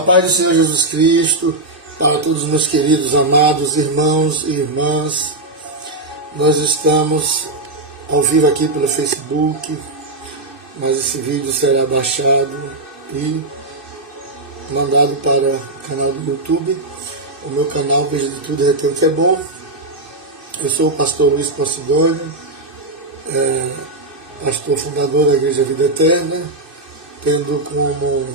A paz do Senhor Jesus Cristo, para todos os meus queridos, amados irmãos e irmãs. Nós estamos ao vivo aqui pelo Facebook, mas esse vídeo será baixado e mandado para o canal do YouTube. O meu canal, Veja de Tudo, Retém o que é Bom. Eu sou o pastor Luiz Posidônio, pastor fundador da Igreja Vida Eterna, tendo como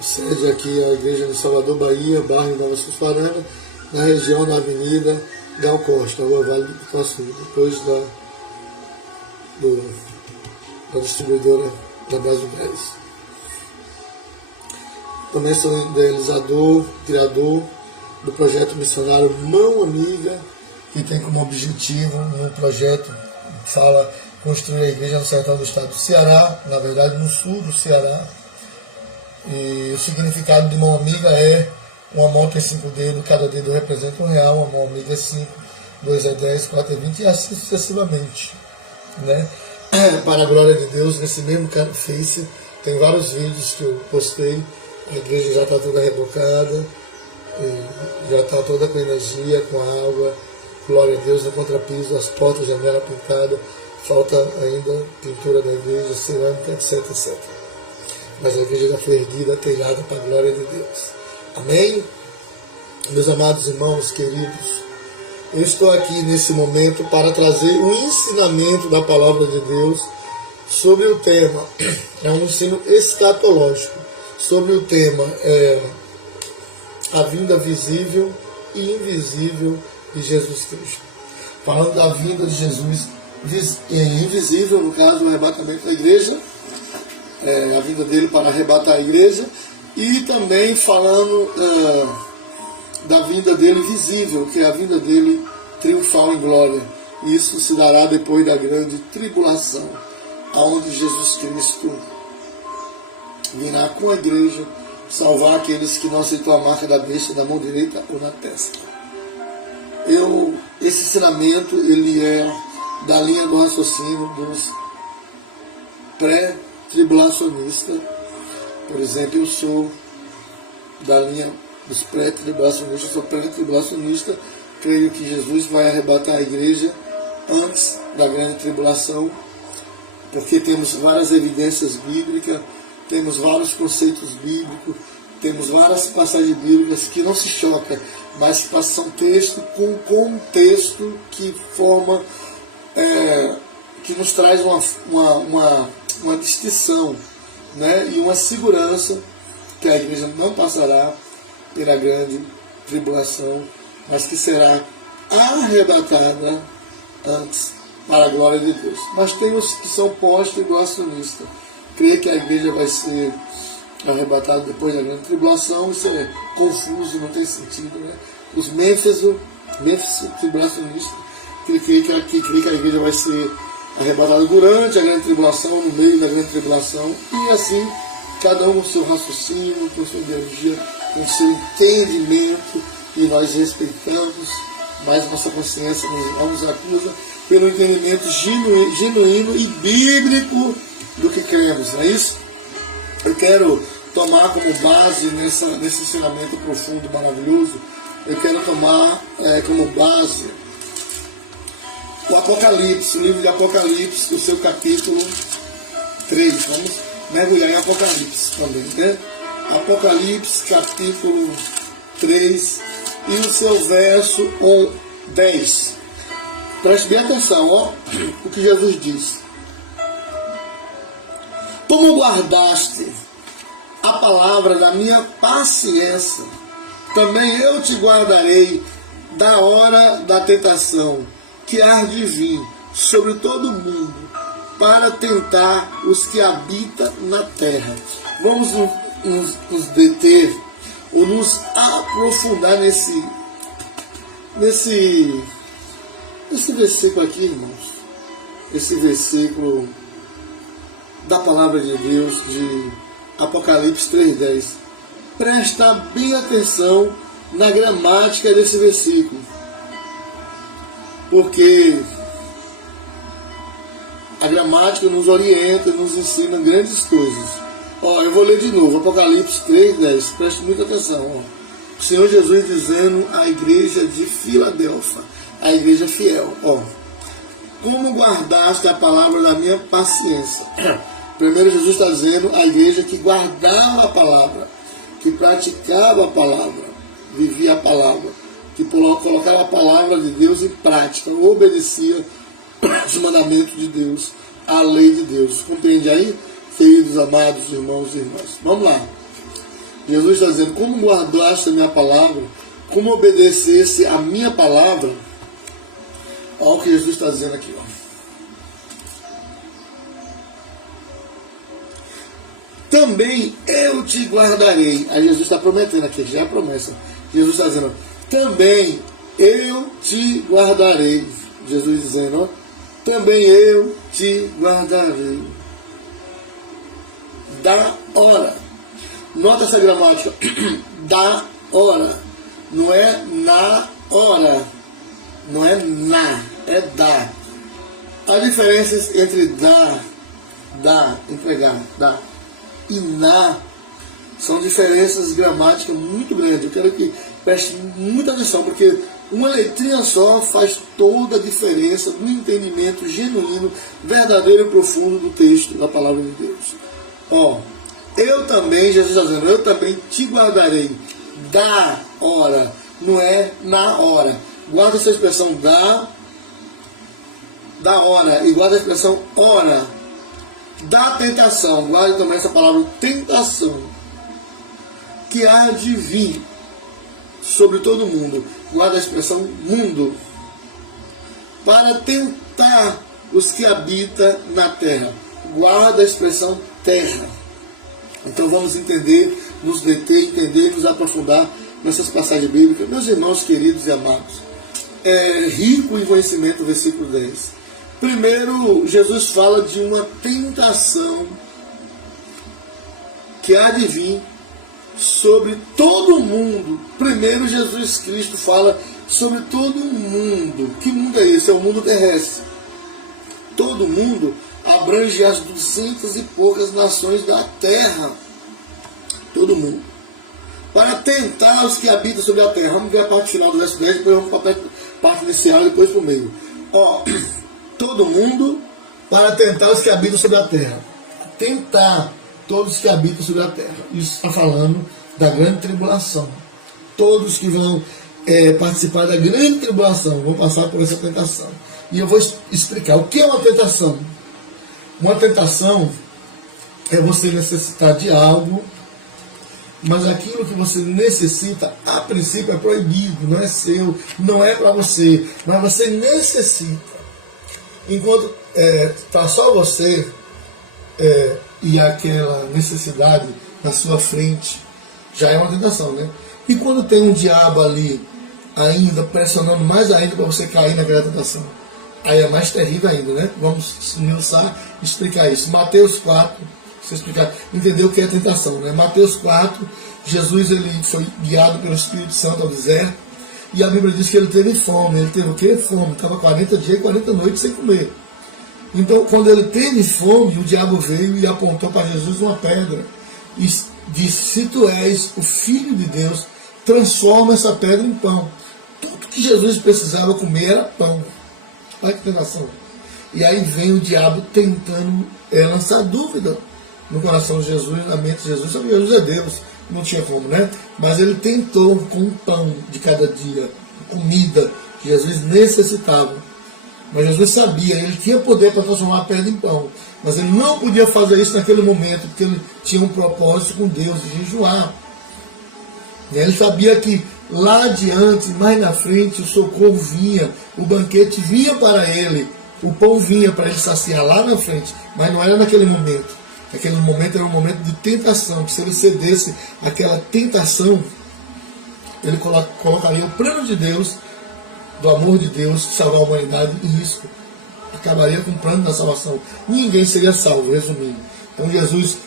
sede aqui a Igreja de Salvador, Bahia, bairro Nova Sussuarana, na região da Avenida Gal Costa, Rua Vale do Iguaçu, depois da distribuidora da Brasgás. Também sou idealizador, criador do projeto missionário Mão Amiga, que tem como objetivo um projeto que fala construir a igreja no sertão do estado do Ceará, na verdade no sul do Ceará. E o significado de mão amiga é: uma mão tem 5 dedos, cada dedo representa R$1, uma mão amiga é 5, 2 é 10, 4 é 20 e assim sucessivamente, né? Para a glória de Deus, nesse mesmo Face tem vários vídeos que eu postei. A igreja já está toda rebocada, já está toda com energia, com água, glória a Deus, no contrapiso, as portas, janela pintada, falta ainda pintura da igreja, cerâmica, etc, etc. Mas a igreja já foi erguida, telhada para a glória de Deus. Amém? Meus amados irmãos queridos, eu estou aqui nesse momento para trazer o ensinamento da palavra de Deus sobre o tema, é um ensino escatológico, sobre o tema a vinda visível e invisível de Jesus Cristo. Falando da vinda de Jesus invisível, no caso, o arrebatamento da igreja, a vinda dele para arrebatar a igreja, e também falando da vinda dele visível, que é a vinda dele triunfal em glória. Isso se dará depois da grande tribulação, aonde Jesus Cristo virá com a igreja salvar aqueles que não aceitam a marca da besta na mão direita ou na testa. Esse ensinamento ele é da linha do raciocínio dos pré-tribulacionistas. Por exemplo, eu sou da linha dos pré-tribulacionistas, sou pré-tribulacionista, creio que Jesus vai arrebatar a igreja antes da grande tribulação, porque temos várias evidências bíblicas, temos vários conceitos bíblicos, temos várias passagens bíblicas que não se chocam, mas que são texto com contexto que forma, que nos traz uma distinção, né? E uma segurança que a igreja não passará pela grande tribulação, mas que será arrebatada antes para a glória de Deus. Mas tem os que são pós-tribulacionistas, creio que a igreja vai ser arrebatada depois da grande tribulação. Isso é confuso, não tem sentido, né? Os Mênfis tribulacionistas que creem que a igreja vai ser arrebatada durante a grande tribulação, no meio da grande tribulação, e assim, cada um com o seu raciocínio, com a sua ideologia, com o seu entendimento, e nós respeitamos, mas nossa consciência nos acusa pelo entendimento genuíno e bíblico do que cremos, não é isso? Eu quero tomar como base nesse ensinamento profundo, maravilhoso, eu quero tomar como base o Apocalipse, o livro de Apocalipse, o seu capítulo 3. Vamos mergulhar em Apocalipse também, né? Apocalipse, capítulo 3, e o seu verso 10. Preste bem atenção, ó, o que Jesus diz. Como guardaste a palavra da minha paciência, também eu te guardarei da hora da tentação, que há de vir sobre todo o mundo, para tentar os que habitam na terra. Vamos nos deter, ou nos aprofundar nesse versículo aqui, irmãos. Esse versículo da palavra de Deus, de Apocalipse 3:10. Presta bem atenção na gramática desse versículo, porque a gramática nos orienta, nos ensina grandes coisas. Ó, eu vou ler de novo, Apocalipse 3:10, preste muita atenção. Ó. O Senhor Jesus dizendo à igreja de Filadélfia, a igreja fiel, ó. Como guardaste a palavra da minha paciência? Primeiro Jesus está dizendo à igreja que guardava a palavra, que praticava a palavra, vivia a palavra, que colocava a palavra de Deus em prática, obedecia os mandamentos de Deus, a lei de Deus. Compreende aí, queridos amados irmãos e irmãs? Vamos lá. Jesus está dizendo, como guardaste a minha palavra, como obedecesse a minha palavra. Olha o que Jesus está dizendo aqui, ó. Também eu te guardarei. Aí Jesus está prometendo aqui, já é a promessa. Jesus está dizendo, também eu te guardarei. Jesus dizendo, ó, também eu te guardarei. Da hora. Nota essa gramática. Da hora. Não é na hora. Não é na, é da. Há diferenças entre entregar, dar, e na. São diferenças gramáticas muito grandes. Eu quero que preste muita atenção, porque uma letrinha só faz toda a diferença no entendimento genuíno, verdadeiro e profundo do texto da palavra de Deus. Ó, eu também, Jesus está dizendo, eu também te guardarei da hora, não é na hora. Guarda essa expressão da hora, e guarda a expressão hora, da tentação. Guarda também essa palavra tentação, que há de vir sobre todo mundo. Guarda a expressão mundo, para tentar os que habitam na terra. Guarda a expressão terra. Então vamos entender, nos deter, entender, nos aprofundar nessas passagens bíblicas. Meus irmãos queridos e amados, é rico em conhecimento o versículo 10. Primeiro, Jesus fala de uma tentação que há de vir sobre todo mundo. Primeiro, Jesus Cristo fala sobre todo mundo. Que mundo é esse? É o mundo terrestre. Todo mundo abrange as 200 e poucas nações da terra. Todo mundo. Para tentar os que habitam sobre a terra. Vamos ver a parte final do verso 10, depois vamos para a parte inicial e depois para o meio. Ó, todo mundo para tentar os que habitam sobre a terra. Tentar todos que habitam sobre a terra. Isso está falando da grande tribulação. Todos que vão participar da grande tribulação vão passar por essa tentação. E eu vou explicar o que é uma tentação. Uma tentação é você necessitar de algo, mas aquilo que você necessita, a princípio, é proibido, não é seu, não é para você, mas você necessita. Enquanto está só você e aquela necessidade na sua frente, já é uma tentação, né? E quando tem um diabo ali, ainda pressionando mais ainda para você cair naquela tentação, aí é mais terrível ainda, né? Vamos esmiuçar e explicar isso. Mateus 4, você explicar, entender o que é tentação, né? Mateus 4, Jesus ele foi guiado pelo Espírito Santo ao deserto, e a Bíblia diz que ele teve fome. Ele teve o quê? Fome. Estava 40 dias e 40 noites sem comer. Então, quando ele teve fome, o diabo veio e apontou para Jesus uma pedra e disse, se tu és o Filho de Deus, transforma essa pedra em pão. Tudo que Jesus precisava comer era pão. Olha que tentação. E aí vem o diabo tentando lançar dúvida no coração de Jesus, na mente de Jesus. Sabe, Jesus é Deus, não tinha como, né? Mas ele tentou com o pão de cada dia, comida que Jesus necessitava. Mas Jesus sabia, ele tinha poder para transformar a pedra em pão. Mas ele não podia fazer isso naquele momento, porque ele tinha um propósito com Deus de jejuar. E ele sabia que lá adiante, mais na frente, o socorro vinha, o banquete vinha para ele, o pão vinha para ele saciar lá na frente, mas não era naquele momento. Aquele momento era um momento de tentação, que se ele cedesse àquela tentação, ele colocaria o plano de Deus, do amor de Deus, de salvar a humanidade em risco. Acabaria com o plano da salvação. Ninguém seria salvo, resumindo. Então Jesus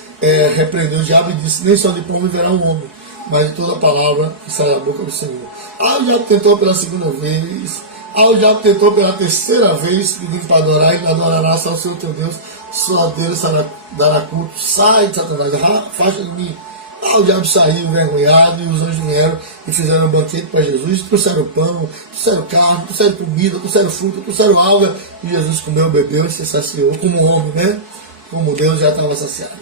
repreendeu o diabo e disse, nem só de pão viverá o homem, mas de toda a palavra que sai da boca do Senhor. O diabo tentou pela segunda vez, o diabo tentou pela terceira vez, pedindo para adorar, e adorarás ao Senhor teu Deus só a Deus dará culto. Sai, Satanás, afasta de mim. O diabo saiu envergonhado e os anjos vieram e fizeram um banquete para Jesus, trouxeram pão, trouxeram carne, trouxeram comida, trouxeram fruta, trouxeram alga, e Jesus comeu, bebeu e se saciou como um homem, né? Como Deus já estava saciado.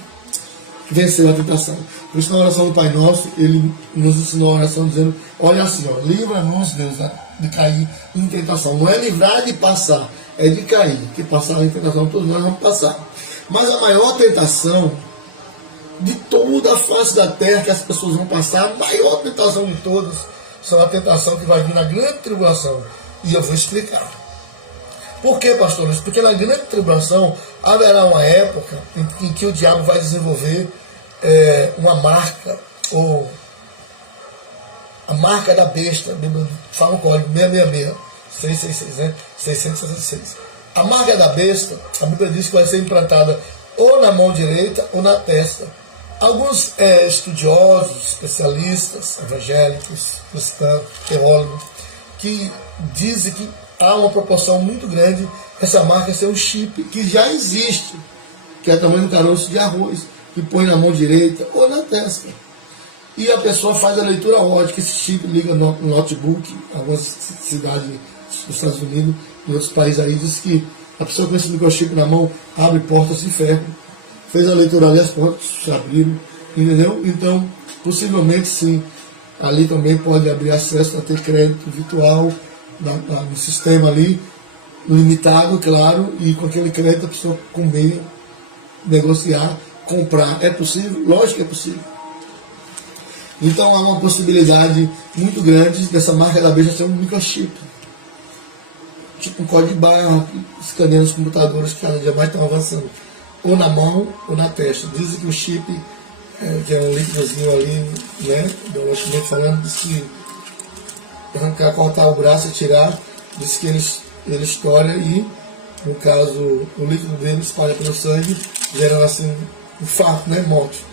Venceu a tentação. Por isso, na oração do Pai Nosso, ele nos ensinou a oração dizendo, olha assim, ó, livra-nos, Deus, de cair em tentação. Não é livrar de passar, é de cair. Que passar em tentação, todos nós vamos passar. Mas a maior tentação de toda a face da terra que as pessoas vão passar, a maior tentação de todas, são a tentação que vai vir na grande tribulação. E eu vou explicar. Por que, pastores? Porque na grande tribulação haverá uma época em que o diabo vai desenvolver uma marca, ou a marca da besta, fala o código 666, né? 666. A marca da besta, a Bíblia diz que vai ser implantada ou na mão direita ou na testa. Alguns estudiosos, especialistas, evangélicos, cristãos, teólogos, que dizem que há uma proporção muito grande essa marca ser um chip que já existe, que é o tamanho do caroço de arroz, que põe na mão direita ou na testa. E a pessoa faz a leitura ótica, esse chip liga no notebook, algumas cidades dos Estados Unidos e outros países aí, diz que a pessoa com esse microchip na mão abre portas de ferro. Fez a leitura ali, as portas se abriram, entendeu? Então, possivelmente sim, ali também pode abrir acesso a ter crédito virtual no sistema ali, limitado, claro, e com aquele crédito a pessoa comer, negociar, comprar. É possível? Lógico que é possível. Então há uma possibilidade muito grande dessa marca da besta ser um microchip. Tipo um código de barra, escaneando os computadores que cada dia mais estão avançando. Ou na mão ou na testa. Dizem que o chip, que é um líquidozinho ali, né, biologicamente falando, diz que arrancar, cortar o braço e tirar, diz que ele estoura e, no caso, o líquido dele espalha pelo sangue, gerando assim um infarto, né, morte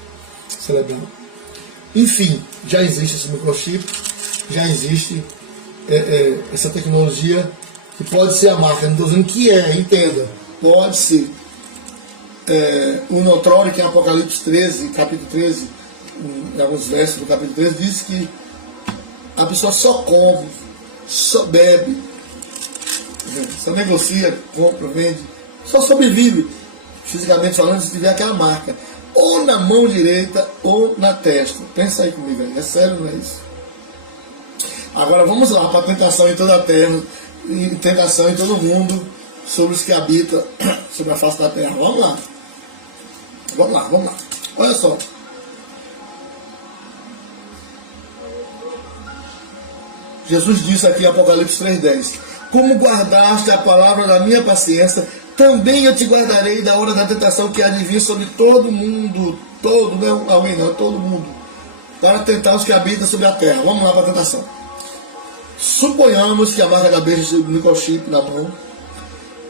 cerebral. Enfim, já existe esse microchip, já existe essa tecnologia que pode ser a marca, não estou dizendo que entenda, pode ser. O Notrone, que é Apocalipse 13, capítulo 13, em alguns versos do capítulo 13, diz que a pessoa só come, só bebe, só negocia, compra, vende, só sobrevive, fisicamente falando, se tiver aquela marca, ou na mão direita ou na testa. Pensa aí comigo, é sério, não é isso? Agora vamos lá para a tentação em toda a terra, e tentação em todo o mundo, sobre os que habitam sobre a face da terra. Vamos lá. Vamos lá. Olha só. Jesus disse aqui em Apocalipse 3,10: como guardaste a palavra da minha paciência, também eu te guardarei da hora da tentação que há de vir sobre todo mundo. Todo, não alguém não, todo mundo. Para tentar os que habitam sobre a terra. Vamos lá para a tentação. Suponhamos que a marca da besta seja o microchip na mão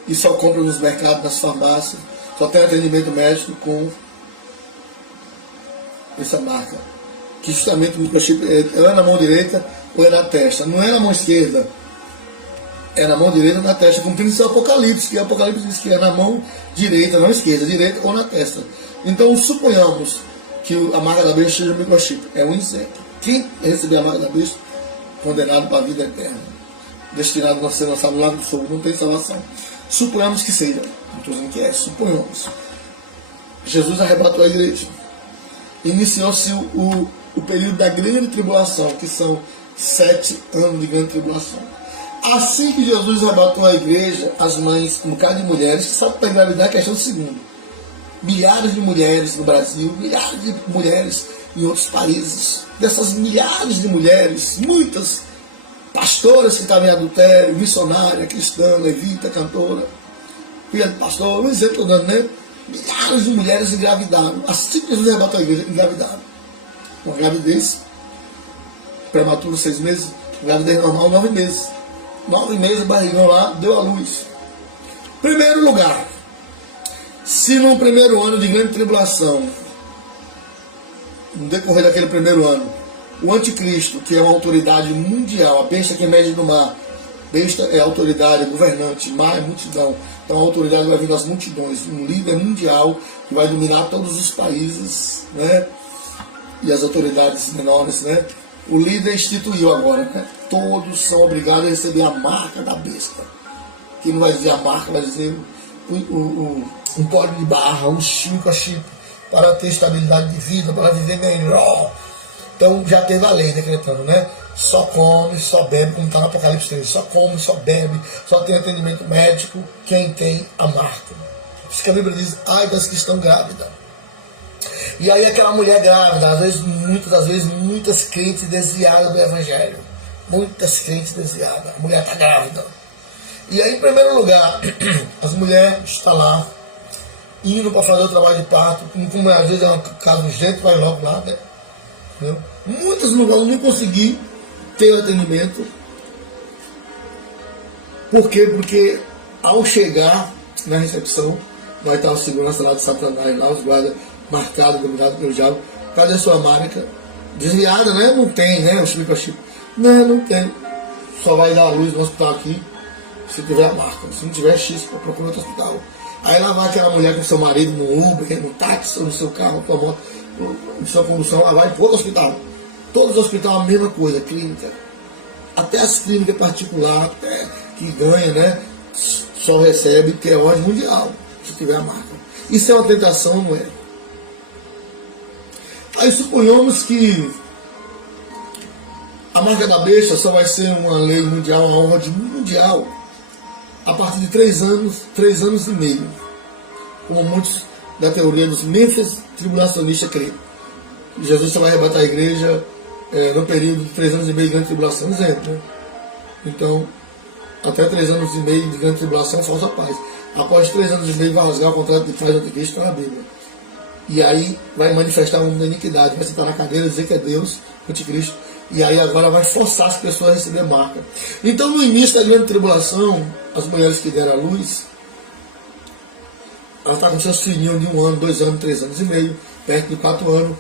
e só compra nos mercados, nas farmácias, só tem atendimento médico com essa marca. Que justamente o microchip é na mão direita ou é na testa. Não é na mão esquerda, é na mão direita ou na testa, como tem no Apocalipse, que o Apocalipse diz que é na mão direita, não esquerda, direita ou na testa. Então suponhamos que a marca da besta seja o microchip. É um exemplo. Quem receber a marca da besta, condenado para a vida eterna, destinado a ser lançado no lago do fogo, não tem salvação. Suponhamos que seja, não estou dizendo que é, suponhamos. Jesus arrebatou a igreja. Iniciou-se o período da grande tribulação, que são 7 anos de grande tribulação. Assim que Jesus arrebatou a igreja, as mães, um bocado de mulheres, que sabe para engravidar a questão do segundo. Milhares de mulheres no Brasil, milhares de mulheres em outros países. Dessas milhares de mulheres, muitas pastoras que estavam em adultério, missionária, cristã, levita, cantora, filha de pastor, um exemplo estou dando, né? Milhares de mulheres engravidaram. Assim que Jesus arrebatou a igreja, engravidaram. Uma gravidez prematura, 6 meses, gravidez normal, 9 meses. 9 meses, barrigão lá, deu a luz. Primeiro lugar, se no primeiro ano de grande tribulação, no decorrer daquele primeiro ano, o anticristo, que é uma autoridade mundial, a besta que emerge do mar, Besta é autoridade, é governante, má é multidão. Então a autoridade vai vir das multidões. Um líder mundial que vai dominar todos os países, né? E as autoridades menores, né? O líder instituiu agora, né? Todos são obrigados a receber a marca da besta. Que não vai dizer a marca, vai dizer um código de barra, um chip a chip, para ter estabilidade de vida, para viver melhor. Então já teve a lei decretando, né? Só come, só bebe, como está no Apocalipse 3, só come, só bebe, só tem atendimento médico quem tem a marca. Por isso que a Bíblia diz, ai das que estão grávidas. E aí aquela mulher grávida, às vezes, muitas das vezes, muitas crentes desviadas do Evangelho. Muitas crentes desviadas. A mulher está grávida. E aí, em primeiro lugar, as mulheres estão lá, indo para fazer o trabalho de parto, como às vezes é um caso urgente, vai logo lá, né? Entendeu? Muitas não conseguiram ter atendimento. Por quê? Porque ao chegar na recepção, vai estar o segurança lá de Satanás, lá os guardas marcados, dominados pelo diabo. Cadê a sua marca? Desviada, né? Não tem, né? O chip a chip. Não tem. Só vai dar a luz no hospital aqui se tiver a marca. Se não tiver X, procura outro hospital. Aí lá vai aquela mulher com seu marido no Uber, no táxi, no seu carro, na sua moto, na sua condução, lá vai para outro hospital. Todos os hospitais a mesma coisa, clínica. Até as clínicas particulares, até que ganha, né? Só recebe que é ordem mundial, se tiver a marca. Isso é uma tentação, não é? Aí suponhamos que a marca da besta só vai ser uma lei mundial, uma ordem mundial, a partir de 3 anos e meio. Como muitos da teoria dos mentes tribulacionistas creem. Jesus só vai arrebatar a igreja no período de 3 anos e meio de grande tribulação, exemplo, né? Então, até 3 anos e meio de grande tribulação, falsa paz. Após 3 anos e meio, vai rasgar o contrato de paz do anticristo, está na Bíblia. E aí vai manifestar o mundo da iniquidade, vai sentar na cadeira, dizer que é Deus, anticristo. E aí agora vai forçar as pessoas a receber marca. Então, no início da grande tribulação, as mulheres que deram a luz, ela está com seus filhinhos de 1 ano, 2 anos, 3 anos e meio, perto de 4 anos.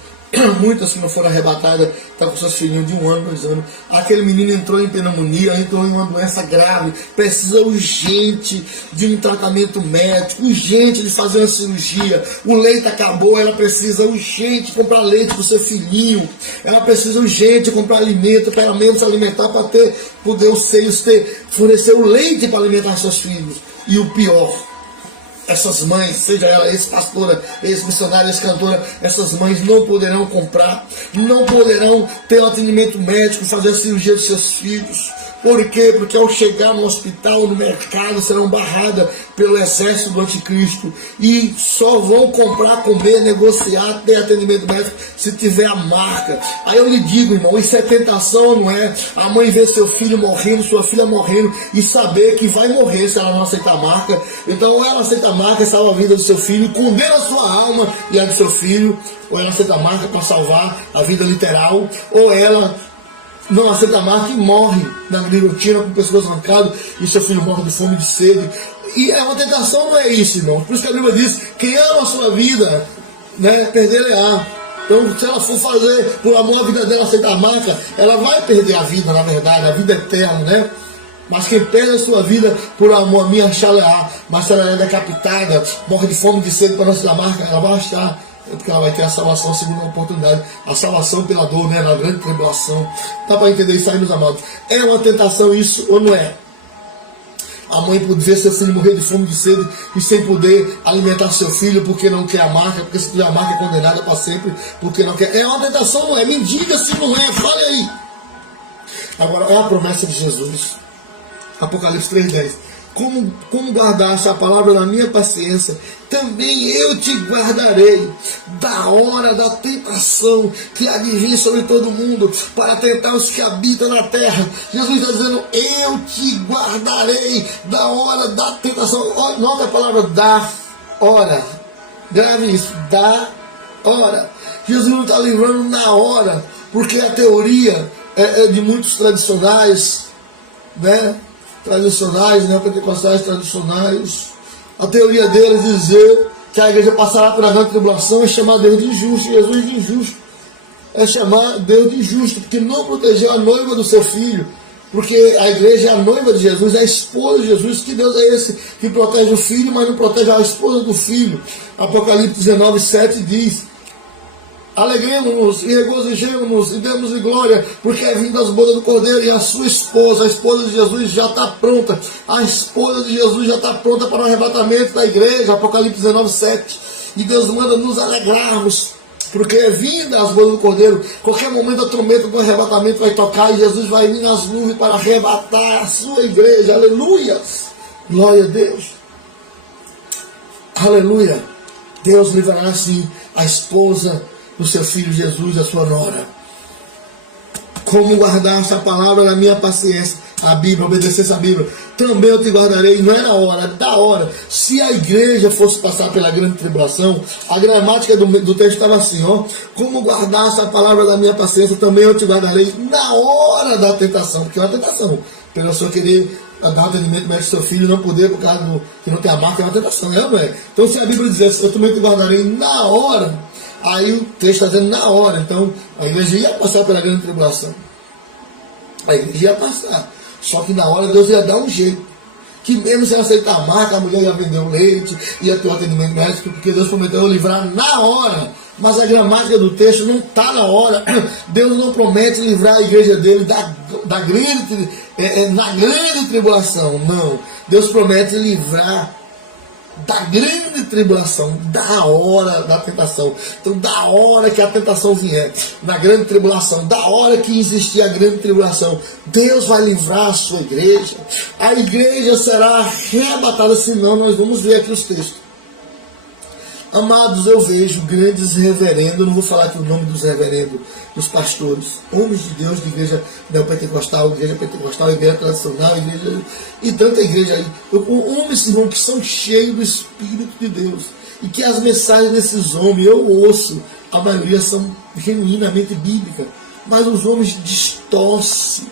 Muitas que não foram arrebatadas, estão com seus filhinhos de 1 ano, 2 anos. Aquele menino entrou em pneumonia, entrou em uma doença grave, precisa urgente de um tratamento médico, urgente de fazer uma cirurgia. O leite acabou, ela precisa urgente comprar leite para o seu filhinho. Ela precisa urgente comprar alimento, para menos se alimentar, para poder os seios fornecer o leite para alimentar seus filhos. E o pior, essas mães, seja ela ex-pastora, ex-missionária, ex-cantora, essas mães não poderão comprar, não poderão ter um atendimento médico, fazer a cirurgia dos seus filhos. Por quê? Porque ao chegar no hospital, no mercado, serão barradas pelo exército do anticristo e só vão comprar, comer, negociar, ter atendimento médico se tiver a marca. Aí eu lhe digo, irmão, isso é tentação, não é? A mãe vê seu filho morrendo, sua filha morrendo e saber que vai morrer se ela não aceitar a marca. Então, ou ela aceita a marca e salva a vida do seu filho, condena a sua alma e a do seu filho, ou ela aceita a marca para salvar a vida literal, ou ela não aceita a marca e morre na guilhotina com pescoço arrancado e seu filho morre de fome e de sede. E é uma tentação, não é isso, irmão. Por isso que a Bíblia diz, quem ama a sua vida, né, perder-lhe-á. Então, se ela for fazer por amor a vida dela, aceitar a marca, ela vai perder a vida, na verdade, a vida eterna, né? Mas quem perde a sua vida por amor a mim, achá-la-á. Mas se ela é decapitada, morre de fome e de sede para não aceitar a marca, ela vai achar. Porque ela vai ter a salvação segundo a oportunidade, a salvação pela dor, né, na grande tribulação. Dá para entender isso aí, meus amados? É uma tentação isso ou não é? A mãe ver seu filho morrer de fome e de sede e sem poder alimentar seu filho porque não quer a marca, porque se tiver a marca é condenada para sempre, porque não quer. É uma tentação ou não é? Me diga se não é, fale aí. Agora, é a promessa de Jesus. Apocalipse 3:10. Como guardaste a palavra da minha paciência, também eu te guardarei da hora da tentação que há de vir sobre todo mundo para tentar os que habitam na terra. Jesus está dizendo, eu te guardarei da hora da tentação. Nota a palavra da hora. Grave isso, da hora. Jesus não está livrando na hora, porque a teoria é de muitos tradicionais, né? Pentecostais tradicionais, a teoria deles dizer que a igreja passará pela grande tribulação e chamar Deus de injusto. Jesus de injusto é chamar Deus de injusto, porque não protegeu a noiva do seu filho, Porque a igreja é a noiva de Jesus, é a esposa de Jesus. Que Deus é esse que protege o filho, mas não protege a esposa do filho? Apocalipse 19, 7 diz: alegremos-nos e regozijemos-nos e demos-lhe glória, porque é vinda as bodas do Cordeiro, e a sua esposa, a esposa de Jesus, já está pronta. A esposa de Jesus já está pronta para o arrebatamento da igreja. Apocalipse 19, 7. E Deus manda nos alegrarmos, porque é vinda as bodas do Cordeiro. Qualquer momento a trombeta do arrebatamento vai tocar e Jesus vai vir nas nuvens para arrebatar a sua igreja. Aleluia! Glória a Deus. Aleluia! Deus livrará assim a esposa do seu filho Jesus, a sua nora. Como guardar essa palavra na minha paciência? A Bíblia, obedecer essa Bíblia. Também eu te guardarei, não é na hora, é da hora. Se a igreja fosse passar pela grande tribulação, a gramática do texto estava assim, ó. Como guardar essa palavra da minha paciência, também eu te guardarei na hora da tentação. Porque é uma tentação. Pelo seu querer dar o atendimento médico do seu filho, não poder, por causa do que não tem a marca, é uma tentação, não é? Então se a Bíblia dizesse, eu também te guardarei na hora, aí o texto está dizendo na hora. Então a igreja ia passar pela grande tribulação. A igreja ia passar. Só que na hora Deus ia dar um jeito. Que mesmo sem aceitar a marca, a mulher ia vender o leite, ia ter o atendimento médico, porque Deus prometeu livrar na hora. Mas a gramática do texto não está na hora. Deus não promete livrar a igreja dele na grande tribulação. Não. Deus promete livrar da grande tribulação, da hora da tentação. Então, da hora que a tentação vier, na grande tribulação, da hora que existir a grande tribulação, Deus vai livrar a sua igreja. A igreja será arrebatada, senão nós vamos ver aqui os textos. Amados, eu vejo grandes reverendos, não vou falar aqui o nome dos reverendos, dos pastores, homens de Deus, de igreja neopentecostal, igreja tradicional, igreja, e tanta igreja aí, homens, irmão, que são cheios do Espírito de Deus, e que as mensagens desses homens, eu ouço, a maioria são genuinamente bíblicas, mas os homens distorcem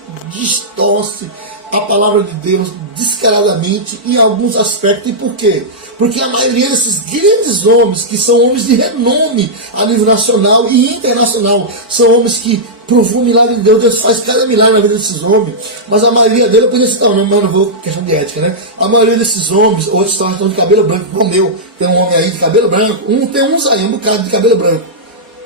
a palavra de Deus descaradamente em alguns aspectos. E por quê? Porque a maioria desses grandes homens, que são homens de renome a nível nacional e internacional, são homens que provou o milagre de Deus. Deus faz cada milagre na vida desses homens, mas a maioria deles, eu podia citar o nome, mas não vou, questão de ética, né? A maioria desses homens, outros estão de cabelo branco, como o meu, tem um homem aí de cabelo branco, tem uns aí, um bocado de cabelo branco.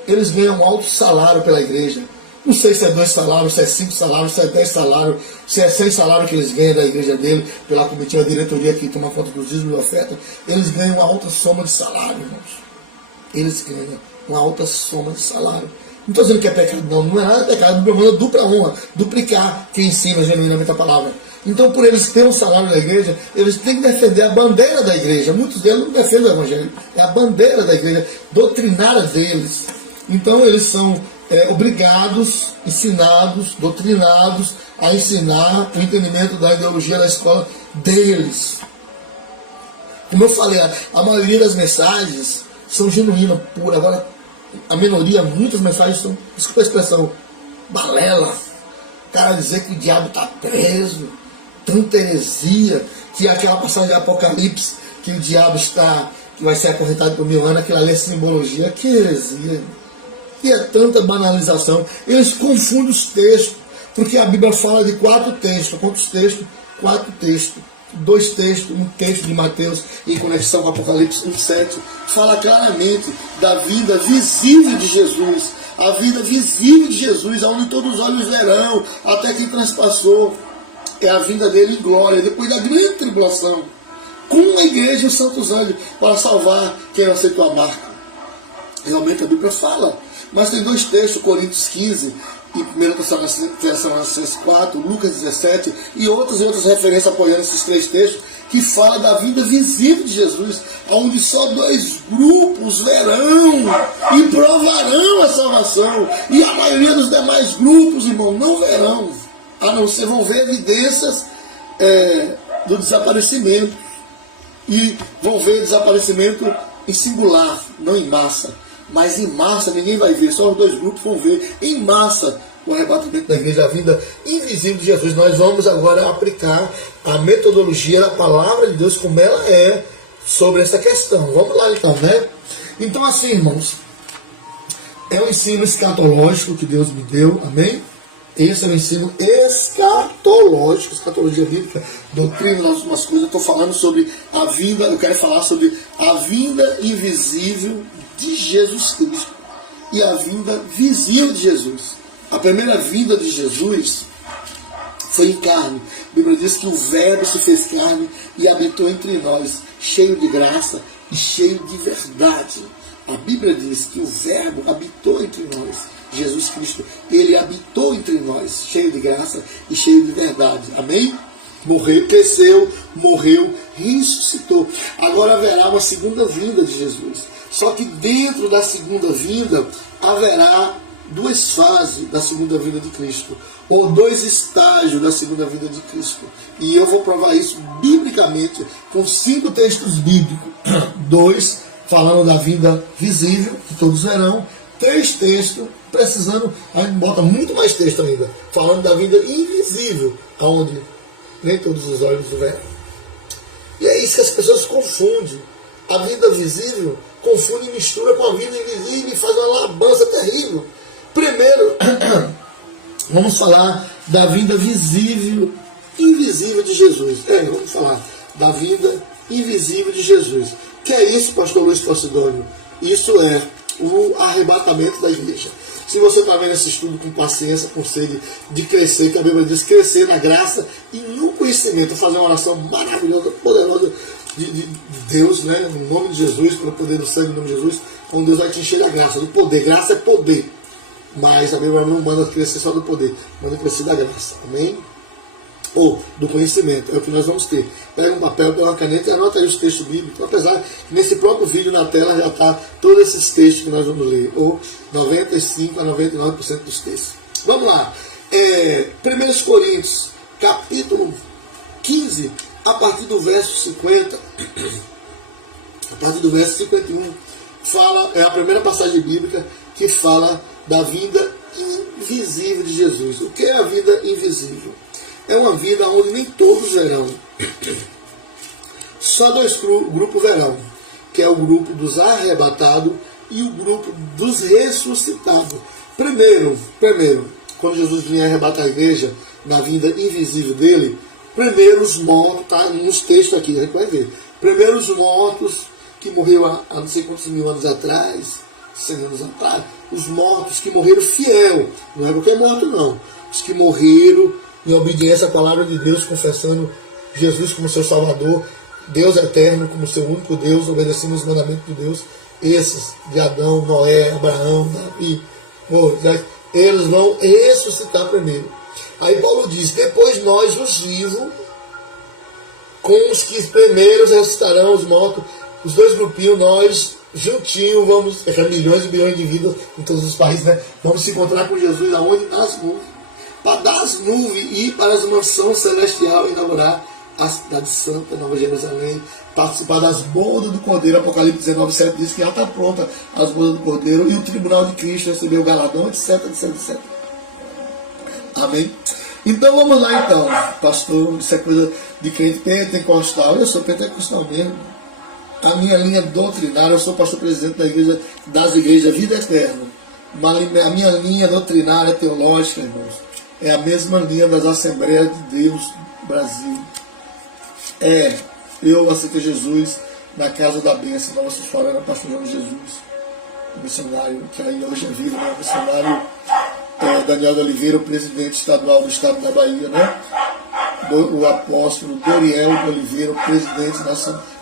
Eles ganham um alto salário pela igreja. Não sei se é 2 salários, se é 5 salários, se é 10 salários, se é 6 salários que eles ganham da igreja dele, pela comitiva diretoria que toma conta dos dízimos e oferta. Eles ganham uma alta soma de salário, irmãos. Eles ganham uma alta soma de salário. Não estou dizendo que é pecado, não. Não é nada pecado. A Bíblia manda dupla honra, duplicar quem ensina genuinamente a palavra. Então, por eles terem um salário da igreja, eles têm que defender a bandeira da igreja. Muitos deles não defendem o evangelho. É a bandeira da igreja, doutrinária deles. Então, eles são obrigados, ensinados, doutrinados a ensinar o entendimento da ideologia da escola deles. Como eu falei, a maioria das mensagens são genuínas, puras. Agora, a minoria, muitas mensagens são, desculpa a expressão, balela. O cara dizer que o diabo está preso, tanta heresia, que aquela passagem de Apocalipse, que o diabo que vai ser acorrentado por 1000 anos, aquilo ali é simbologia, que heresia. E é tanta banalização. Eles confundem os textos, porque a Bíblia fala de 4 textos. Quantos textos? 4 textos. 2 textos, um texto de Mateus em conexão com Apocalipse 1:7, fala claramente da vida visível de Jesus. A vida visível de Jesus, aonde todos os olhos verão, até quem transpassou, é a vinda dele em glória, depois da grande tribulação, com a igreja e os santos anjos, para salvar quem não aceitou a marca. Realmente a Bíblia fala. Mas tem 2 textos, Coríntios 15 e 1 Tessalonicenses 4, Lucas 17 e outras referências apoiando esses 3 textos, que fala da vinda visível de Jesus, onde só 2 grupos verão e provarão a salvação, e a maioria dos demais grupos, irmão, não verão, a não ser vão ver evidências do desaparecimento, e vão ver desaparecimento em singular, não em massa. Mas em massa ninguém vai ver, só os 2 grupos vão ver em massa o arrebatamento da igreja, a vinda invisível de Jesus. Nós vamos agora aplicar a metodologia da palavra de Deus como ela é sobre essa questão. Vamos lá então, né? Então assim, irmãos, é um ensino escatológico que Deus me deu, amém? Esse é o ensino escatológico, escatologia bíblica, doutrina das últimas coisas. Eu estou falando sobre a vinda, eu quero falar sobre a vinda invisível de Jesus Cristo e a vinda visível de Jesus. A primeira vinda de Jesus foi em carne. A Bíblia diz que o Verbo se fez carne e habitou entre nós, cheio de graça e cheio de verdade. A Bíblia diz que o Verbo habitou entre nós. Jesus Cristo, ele habitou entre nós, cheio de graça e cheio de verdade. Amém? Morreu, cresceu, morreu, ressuscitou. Agora haverá uma segunda vinda de Jesus. Só que dentro da segunda vinda haverá duas fases da segunda vinda de Cristo, ou dois estágios da segunda vinda de Cristo. E eu vou provar isso biblicamente com 5 textos bíblicos. 2 falando da vinda visível, que todos verão. 3 textos precisando, a gente bota muito mais texto ainda, falando da vida invisível, onde nem todos os olhos verão. E é isso que as pessoas confundem. A vida visível confunde e mistura com a vida invisível e faz uma lambança terrível. Primeiro, vamos falar da vida visível, invisível de Jesus. Vamos falar da vida invisível de Jesus. Que é isso, pastor Luiz Posidônio? Isso é o arrebatamento da igreja. Se você está vendo esse estudo com paciência, com sede de crescer, que a Bíblia diz crescer na graça e no conhecimento, fazer uma oração maravilhosa, poderosa de Deus, né? No nome de Jesus, pelo poder do sangue, no nome de Jesus, onde Deus vai te encher da graça, do poder. Graça é poder, mas a Bíblia não manda crescer só do poder, manda crescer da graça. Amém? Ou do conhecimento, é o que nós vamos ter. Pega um papel, pega uma caneta e anota aí os textos bíblicos, apesar que nesse próprio vídeo na tela já está todos esses textos que nós vamos ler, ou 95 a 99% dos textos. Vamos lá, 1 Coríntios, capítulo 15, a partir do verso 50, a partir do verso 51, é a primeira passagem bíblica que fala da vida invisível de Jesus. O que é a vida invisível? É uma vida onde nem todos verão. Só 2 grupos verão, que é o grupo dos arrebatados e o grupo dos ressuscitados. Primeiro, quando Jesus vinha arrebatar a igreja, na vinda invisível dele, primeiro os mortos, tá nos textos aqui, a gente vai ver. Primeiro os mortos, que morreu há não sei quantos mil anos atrás, 100 anos atrás, os mortos que morreram fiel, não é qualquer morto não, os que morreram em obediência à palavra de Deus, confessando Jesus como seu Salvador, Deus eterno como seu único Deus, obedecendo os mandamentos de Deus, esses de Adão, Noé, Abraão, Davi, Moisés, eles vão ressuscitar primeiro. Aí Paulo diz, depois nós, os vivos, com os que primeiros ressuscitarão os mortos, os 2 grupinhos, nós juntinho, vamos, milhões e bilhões de vidas em todos os países, né? Vamos se encontrar com Jesus aonde? Nas nuvens. Para das nuvens ir para as mansões celestiais e inaugurar a cidade santa, Nova Jerusalém, participar das bodas do Cordeiro. Apocalipse 19, 7 diz que já está pronta as bodas do Cordeiro, e o tribunal de Cristo recebeu o galadão, etc, etc, etc. Amém? Então vamos lá então, pastor, isso é coisa de crente pentecostal. Eu sou pentecostal mesmo. A minha linha doutrinária, eu sou pastor presidente das igrejas Vida Eterna. A minha linha doutrinária teológica, irmãos, é a mesma linha das Assembleias de Deus do Brasil. Eu aceitei Jesus na Casa da Bênção, na nossa história, era pastor João Jesus, o missionário que aí hoje é vivo, né? O missionário Daniel de Oliveira, o presidente estadual do estado da Bahia, né? O apóstolo Doriel de Oliveira, o presidente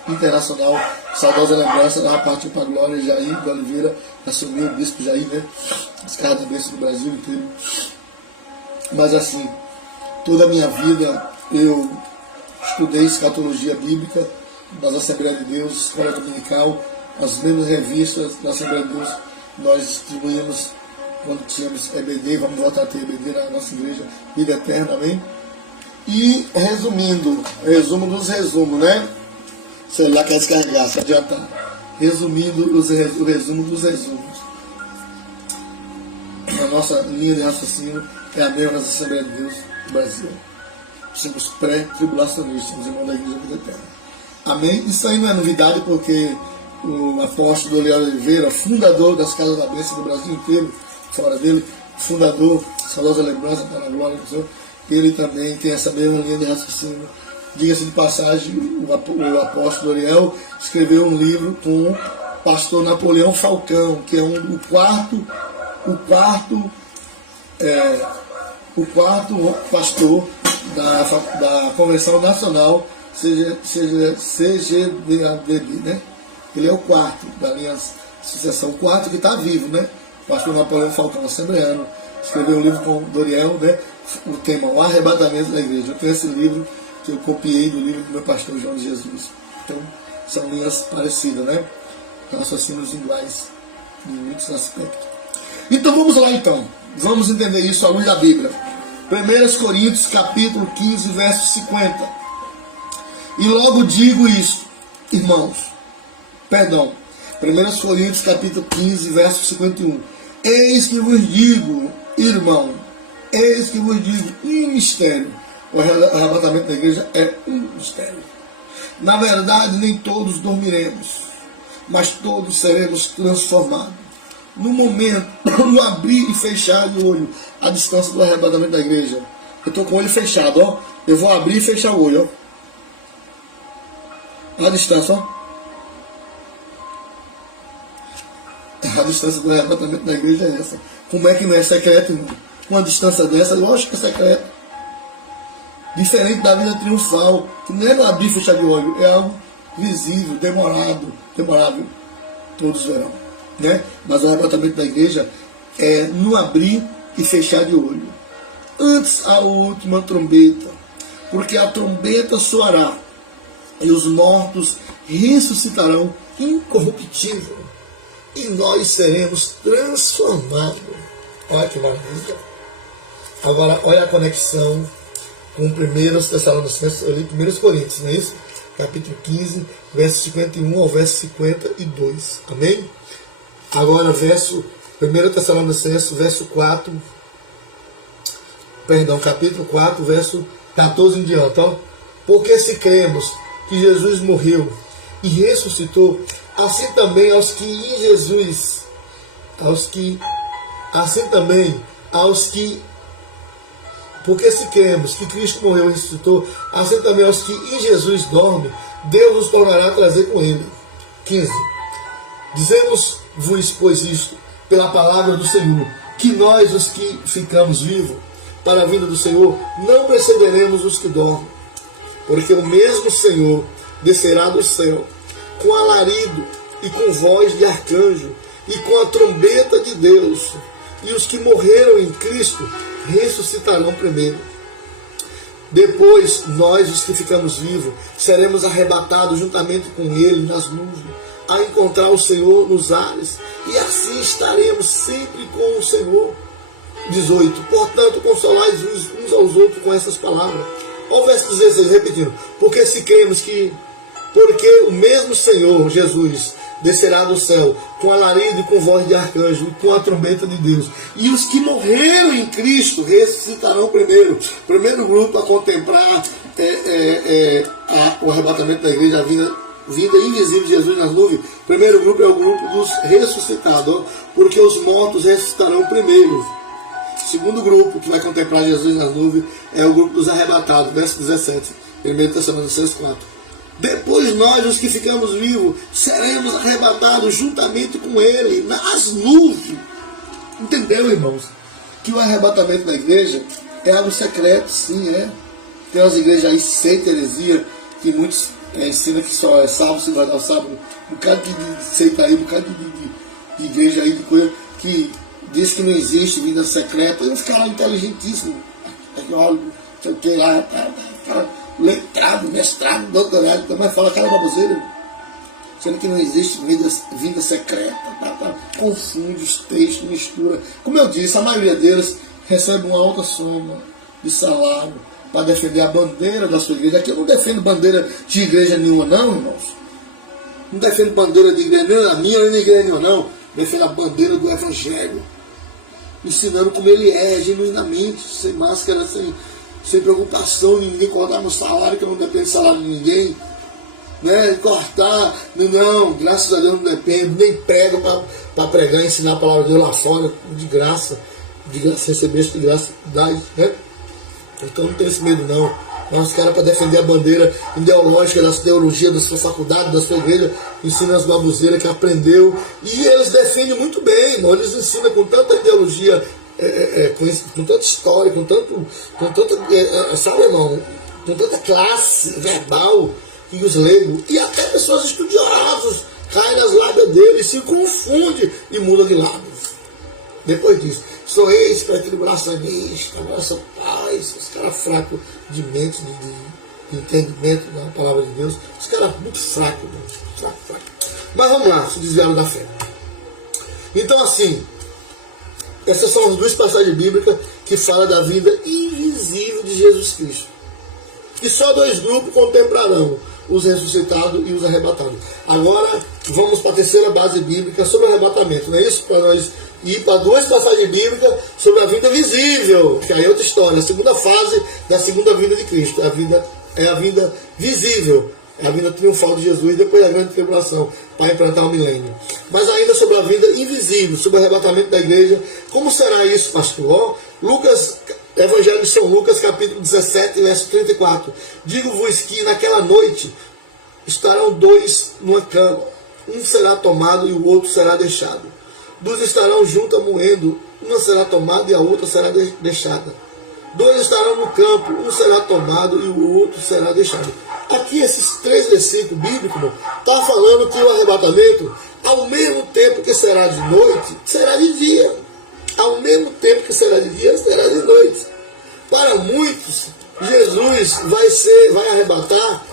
internacional, saudosa lembrança, da partiu para a glória, Jair de Oliveira, assumiu o bispo Jair, né? As Casas de Bênção do Brasil inteiro. Mas assim, toda a minha vida eu estudei escatologia bíblica das Assembleias de Deus, Escola Dominical, as mesmas revistas da Assembleia de Deus nós distribuímos quando tínhamos EBD, vamos voltar a ter EBD na nossa igreja, Vida Eterna, amém? E resumo dos resumos, né? O celular quer descarregar, se adiantar. Resumindo o resumo dos resumos. A nossa linha de raciocínio é a mesma das Assembleias de Deus do Brasil. Somos pré-tribulacionistas, somos irmãos da Igreja Vida Eterna. Amém? Isso aí não é novidade, porque o apóstolo Doriel de Oliveira, fundador das Casas da Bênção do Brasil inteiro, fora dele, fundador, saudosa lembrança para a glória do Senhor, ele também tem essa mesma linha de raciocínio. Diga-se de passagem, o apóstolo Doriel escreveu um livro com o pastor Napoleão Falcão, que é o quarto pastor da Convenção Nacional CGDADB, né? Ele é o quarto da linha sucessão, o quarto que está vivo, né? O pastor Napoleão Falcão, assembleano, escreveu um livro com Doriel, né? O tema O Arrebatamento da Igreja. Eu tenho esse livro que eu copiei do livro do meu pastor João de Jesus. Então, são linhas parecidas, né? Raciocínios iguais em muitos aspectos. Então vamos lá então. Vamos entender isso à luz da Bíblia. 1 Coríntios capítulo 15, verso 50. E logo digo isto, irmãos. 1 Coríntios capítulo 15, verso 51. Eis que vos digo, irmão, eis que vos digo, um mistério. O arrebatamento da igreja é um mistério. Na verdade, nem todos dormiremos, mas todos seremos transformados. No momento, no abrir e fechar do olho, a distância do arrebatamento da igreja. Eu estou com o olho fechado, ó. Eu vou abrir e fechar o olho, ó. A distância, ó. A distância do arrebatamento da igreja é essa. Como é que não é secreto, irmão? Uma distância dessa, lógico que é secreto. Diferente da vida triunfal, que não é no abrir e fechar de olho, é algo visível, demorável. Todos verão, né? Mas o arrebatamento da igreja é no abrir e fechar de olho. Antes a última trombeta, porque a trombeta soará e os mortos ressuscitarão incorruptível e nós seremos transformados. Olha que maravilha. Agora, olha a conexão com 1 Tessalonicenses, 1 Coríntios, não é isso? Capítulo 15, verso 51 ao verso 52. Amém? Agora, 1 Tessalonicenses, capítulo 4, verso 14 em diante. Ó. Porque se cremos que Jesus morreu e ressuscitou, assim também porque se cremos que Cristo morreu e ressuscitou, assim também aos que em Jesus dormem, Deus os tornará a trazer com ele. 15. Dizemos-vos, pois, isto, pela palavra do Senhor, que nós, os que ficamos vivos, para a vinda do Senhor, não precederemos os que dormem. Porque o mesmo Senhor descerá do céu, com alarido e com voz de arcanjo, e com a trombeta de Deus, e os que morreram em Cristo ressuscitarão primeiro. Depois, nós, os que ficamos vivos, seremos arrebatados juntamente com Ele nas nuvens, a encontrar o Senhor nos ares, e assim estaremos sempre com o Senhor. 18. Portanto, consolai uns aos outros com essas palavras. Olha o verso 16, repetindo. Porque o mesmo Senhor, Jesus, descerá do céu, com alarido e com voz de arcanjo, e com a trombeta de Deus. E os que morreram em Cristo ressuscitarão primeiro. Primeiro grupo a contemplar o arrebatamento da igreja, a vinda invisível de Jesus nas nuvens. Primeiro grupo é o grupo dos ressuscitados, porque os mortos ressuscitarão primeiro. Segundo grupo que vai contemplar Jesus nas nuvens é o grupo dos arrebatados, verso 17, 1 Tessalonicenses 4. Depois nós, os que ficamos vivos, seremos arrebatados juntamente com Ele nas nuvens. Entendeu, irmãos? Que o arrebatamento da igreja é algo secreto, sim, é. Tem umas igrejas aí, seita, heresia, que muitos ensinam que só é salvo se guardar o sábado. Um bocado de seita aí, um bocado de igreja aí, de coisa que diz que não existe vida secreta. E uns caras inteligentíssimos, olha, sei o que lá, letrado, mestrado, doutorado, mas fala aquela baboseira, sendo que não existe vida secreta, confunde os textos, mistura. Como eu disse, a maioria deles recebe uma alta soma de salário para defender a bandeira da sua igreja. Aqui eu não defendo bandeira de igreja nenhuma, não, irmãos. Não defendo bandeira de igreja, nem a minha, nem a igreja nenhuma, não. Defendo a bandeira do Evangelho, ensinando como ele é, genuinamente, sem máscara, sem preocupação de ninguém cortar meu salário, que eu não dependo do salário de ninguém, né? Cortar, não, graças a Deus não dependo, nem prego para pregar e ensinar a palavra de Deus lá fora, de graça. de graça recebeste, de graça dai, né? Então não tem esse medo não. Mas os caras, para defender a bandeira ideológica da teologia da sua faculdade, da sua igreja, ensinam as baboseiras que aprendeu. E eles defendem muito bem, irmão. Eles ensinam com tanta ideologia, com tanta história, com tanta, sabe, irmão, com tanta classe verbal, que os leigos, e até pessoas estudiosas, caem nas lábias deles, se confundem e mudam de lado. Depois disso, sou ex-pretribulacionista, nossa paz, os caras fracos de mente, de entendimento da palavra de Deus, os caras muito fracos, fraco. Mas vamos lá, se desviaram da fé. Então assim, essas são as duas passagens bíblicas que falam da vinda invisível de Jesus Cristo. E só dois grupos contemplarão, os ressuscitados e os arrebatados. Agora vamos para a terceira base bíblica sobre o arrebatamento, não é isso? Para nós ir para duas passagens bíblicas sobre a vinda visível, que aí é outra história, a segunda fase da segunda vinda de Cristo. É a vinda visível, é a vinda triunfal de Jesus depois da grande tribulação, para implantar o milênio. Mas ainda sobre a vinda invisível, sobre o arrebatamento da igreja. Como será isso, pastor? Lucas, Evangelho de São Lucas, capítulo 17, verso 34. Digo-vos que naquela noite estarão dois numa cama, um será tomado e o outro será deixado. Dois estarão juntos moendo, uma será tomada e a outra será deixada. Dois estarão no campo, um será tomado e o outro será deixado. Aqui esses três versículos bíblicos está falando que o arrebatamento, ao mesmo tempo que será de noite, será de dia. Ao mesmo tempo que será de dia, será de noite. Para muitos, Jesus vai arrebatar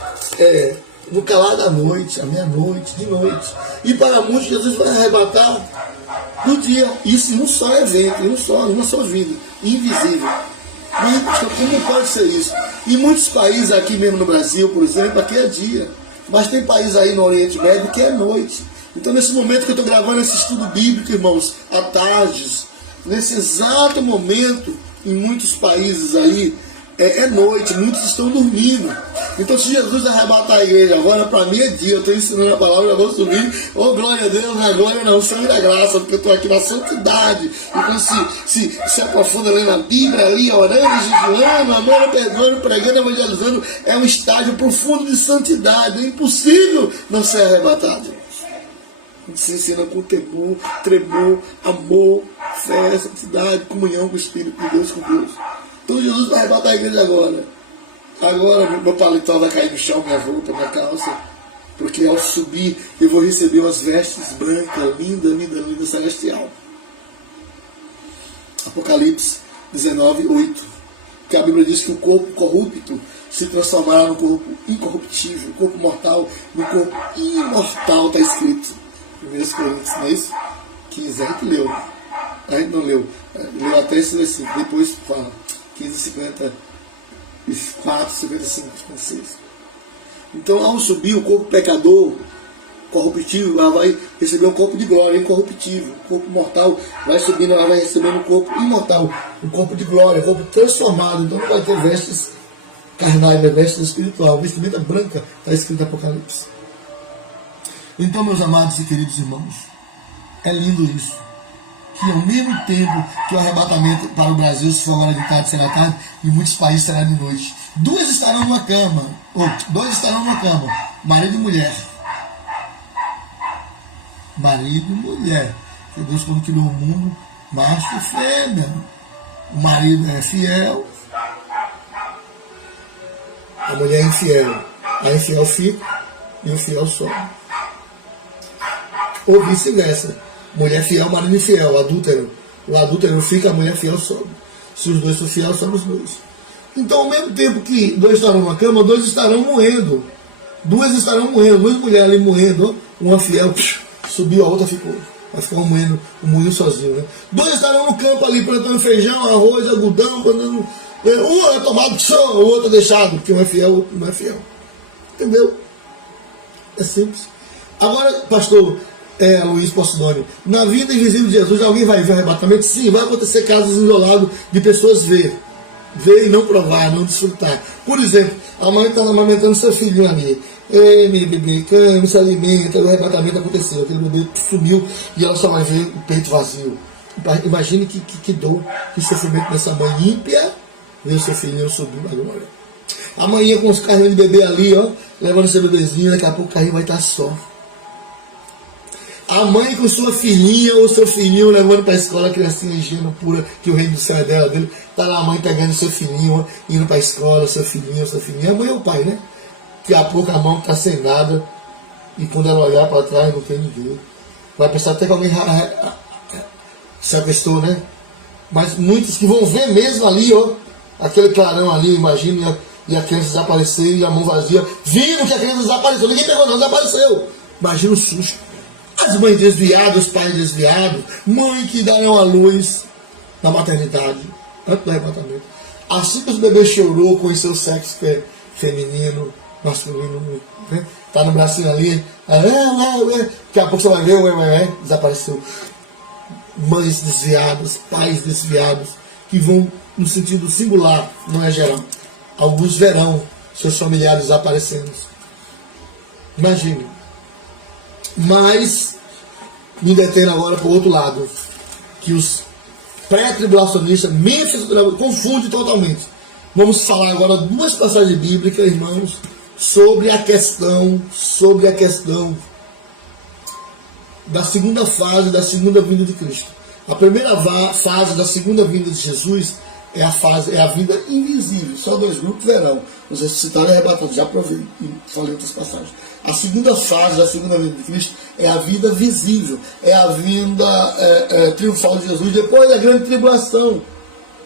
no calar da noite, à meia-noite, de noite. E para muitos, Jesus vai arrebatar no dia. Isso num só evento, numa só vida, invisível. Mas como pode ser isso? Em muitos países, aqui mesmo no Brasil, por exemplo, aqui é dia. Mas tem países aí no Oriente Médio que é noite. Então, nesse momento que eu estou gravando esse estudo bíblico, irmãos, à tarde, nesse exato momento, em muitos países aí, é noite, muitos estão dormindo. Então, se Jesus arrebatar a igreja agora, para mim é dia, eu estou ensinando a palavra, eu vou subir, glória a Deus, não é glória não, sangue da graça, porque eu estou aqui na santidade. Então, se aprofunda ali na Bíblia, ali, orando, jejuando, amando, perdoando, pregando, evangelizando, é um estágio profundo de santidade, é impossível não ser arrebatado. A gente se ensina com tremor, amor, fé, santidade, comunhão com o Espírito de Deus, com Deus. Então Jesus vai arrebatar a igreja agora. Agora meu paletó vai cair no chão, minha roupa, minha calça. Porque ao subir eu vou receber umas vestes brancas, linda, celestial. Apocalipse 19, 8. Que a Bíblia diz que o corpo corrupto se transformará no corpo incorruptível, o corpo mortal no corpo imortal, está escrito. 1 Coríntios, não é isso? 15, a gente leu. A gente não leu. Leu até esse versículo. Depois fala 15, 54, 55, 56. Então, ao subir, o corpo pecador, corruptível, ela vai receber um corpo de glória, incorruptível. O corpo mortal vai subindo, ela vai recebendo um corpo imortal, um corpo de glória, um corpo transformado. Então, não vai ter vestes carnais, mas vestes espiritual. Vestimenta branca, está escrito no Apocalipse. Então, meus amados e queridos irmãos, é lindo isso. Que ao mesmo tempo que o arrebatamento para o Brasil, se for agora de tarde, será tarde, e muitos países será de noite. Dois estarão numa cama, marido e mulher. Marido e mulher. Porque Deus, quando criou o mundo, macho e fêmea. O marido é fiel, a mulher é infiel. A infiel fica e o fiel sobe. Ou vice-versa. Mulher fiel, marido infiel, adúltero. O adúltero fica, a mulher fiel sobe. Se os dois são fiéis, somos os dois. Então, ao mesmo tempo que dois estarão numa cama, dois estarão morrendo. Duas estarão morrendo, duas mulheres ali morrendo. Uma fiel, subiu, a outra ficou. Vai ficar um moinho sozinho, né? Dois estarão no campo ali, plantando feijão, arroz, algodão, plantando... Um é tomado, o outro é deixado, porque um é fiel, o outro não é fiel. Entendeu? É simples. Agora, pastor... Luiz Posidônio, na vida invisível de Jesus, alguém vai ver o arrebatamento? Sim, vai acontecer casos isolados de pessoas ver e não provar, não desfrutar. Por exemplo, a mãe está amamentando seu filhinho ali, meu bebê, cama, se alimenta, o arrebatamento aconteceu, aquele bebê sumiu e ela só vai ver o peito vazio. Imagine que dor, que sofrimento dessa mãe ímpia, ver o seu filhinho subindo agora. A mãe com os carrinhos de bebê ali, ó, levando seu bebezinho, daqui a pouco o carrinho vai estar só. A mãe com sua filhinha ou seu filhinho levando para a escola, a criancinha ingênua, pura, que o reino do céu é dela, dele. Tá lá a mãe pegando seu filhinho, indo para a escola, seu filhinho, sua filhinha. A mãe ou o pai, né? Daqui a pouco a mão está sem nada. E quando ela olhar para trás, não tem ninguém. Vai pensar até que alguém sequestrou, né? Mas muitos que vão ver mesmo ali, ó, aquele clarão ali, imagina, e a criança desaparecer, e a mão vazia, viram que a criança desapareceu. Ninguém pegou não, desapareceu. Imagina o susto. As mães desviadas, os pais desviados, mãe que darão à luz na maternidade, antes do arrebatamento. Assim que os bebês chorou com o seu sexo que é feminino, masculino, né? Tá no bracinho ali, daqui a pouco você vai ver, desapareceu. Mães desviadas, pais desviados, que vão no sentido singular, não é geral. Alguns verão seus familiares aparecendo. Imagine. Mas me detendo agora para o outro lado, que os pré-tribulacionistas, confundem totalmente. Vamos falar agora duas passagens bíblicas, irmãos, sobre a questão da segunda fase da segunda vinda de Cristo. A primeira fase da segunda vinda de Jesus é a vida invisível. Só dois grupos verão. Os ressuscitados e arrebatados. Já provei e falei outras passagens. A segunda fase da segunda vinda de Cristo é a vida visível. É a vinda triunfal de Jesus depois da grande tribulação.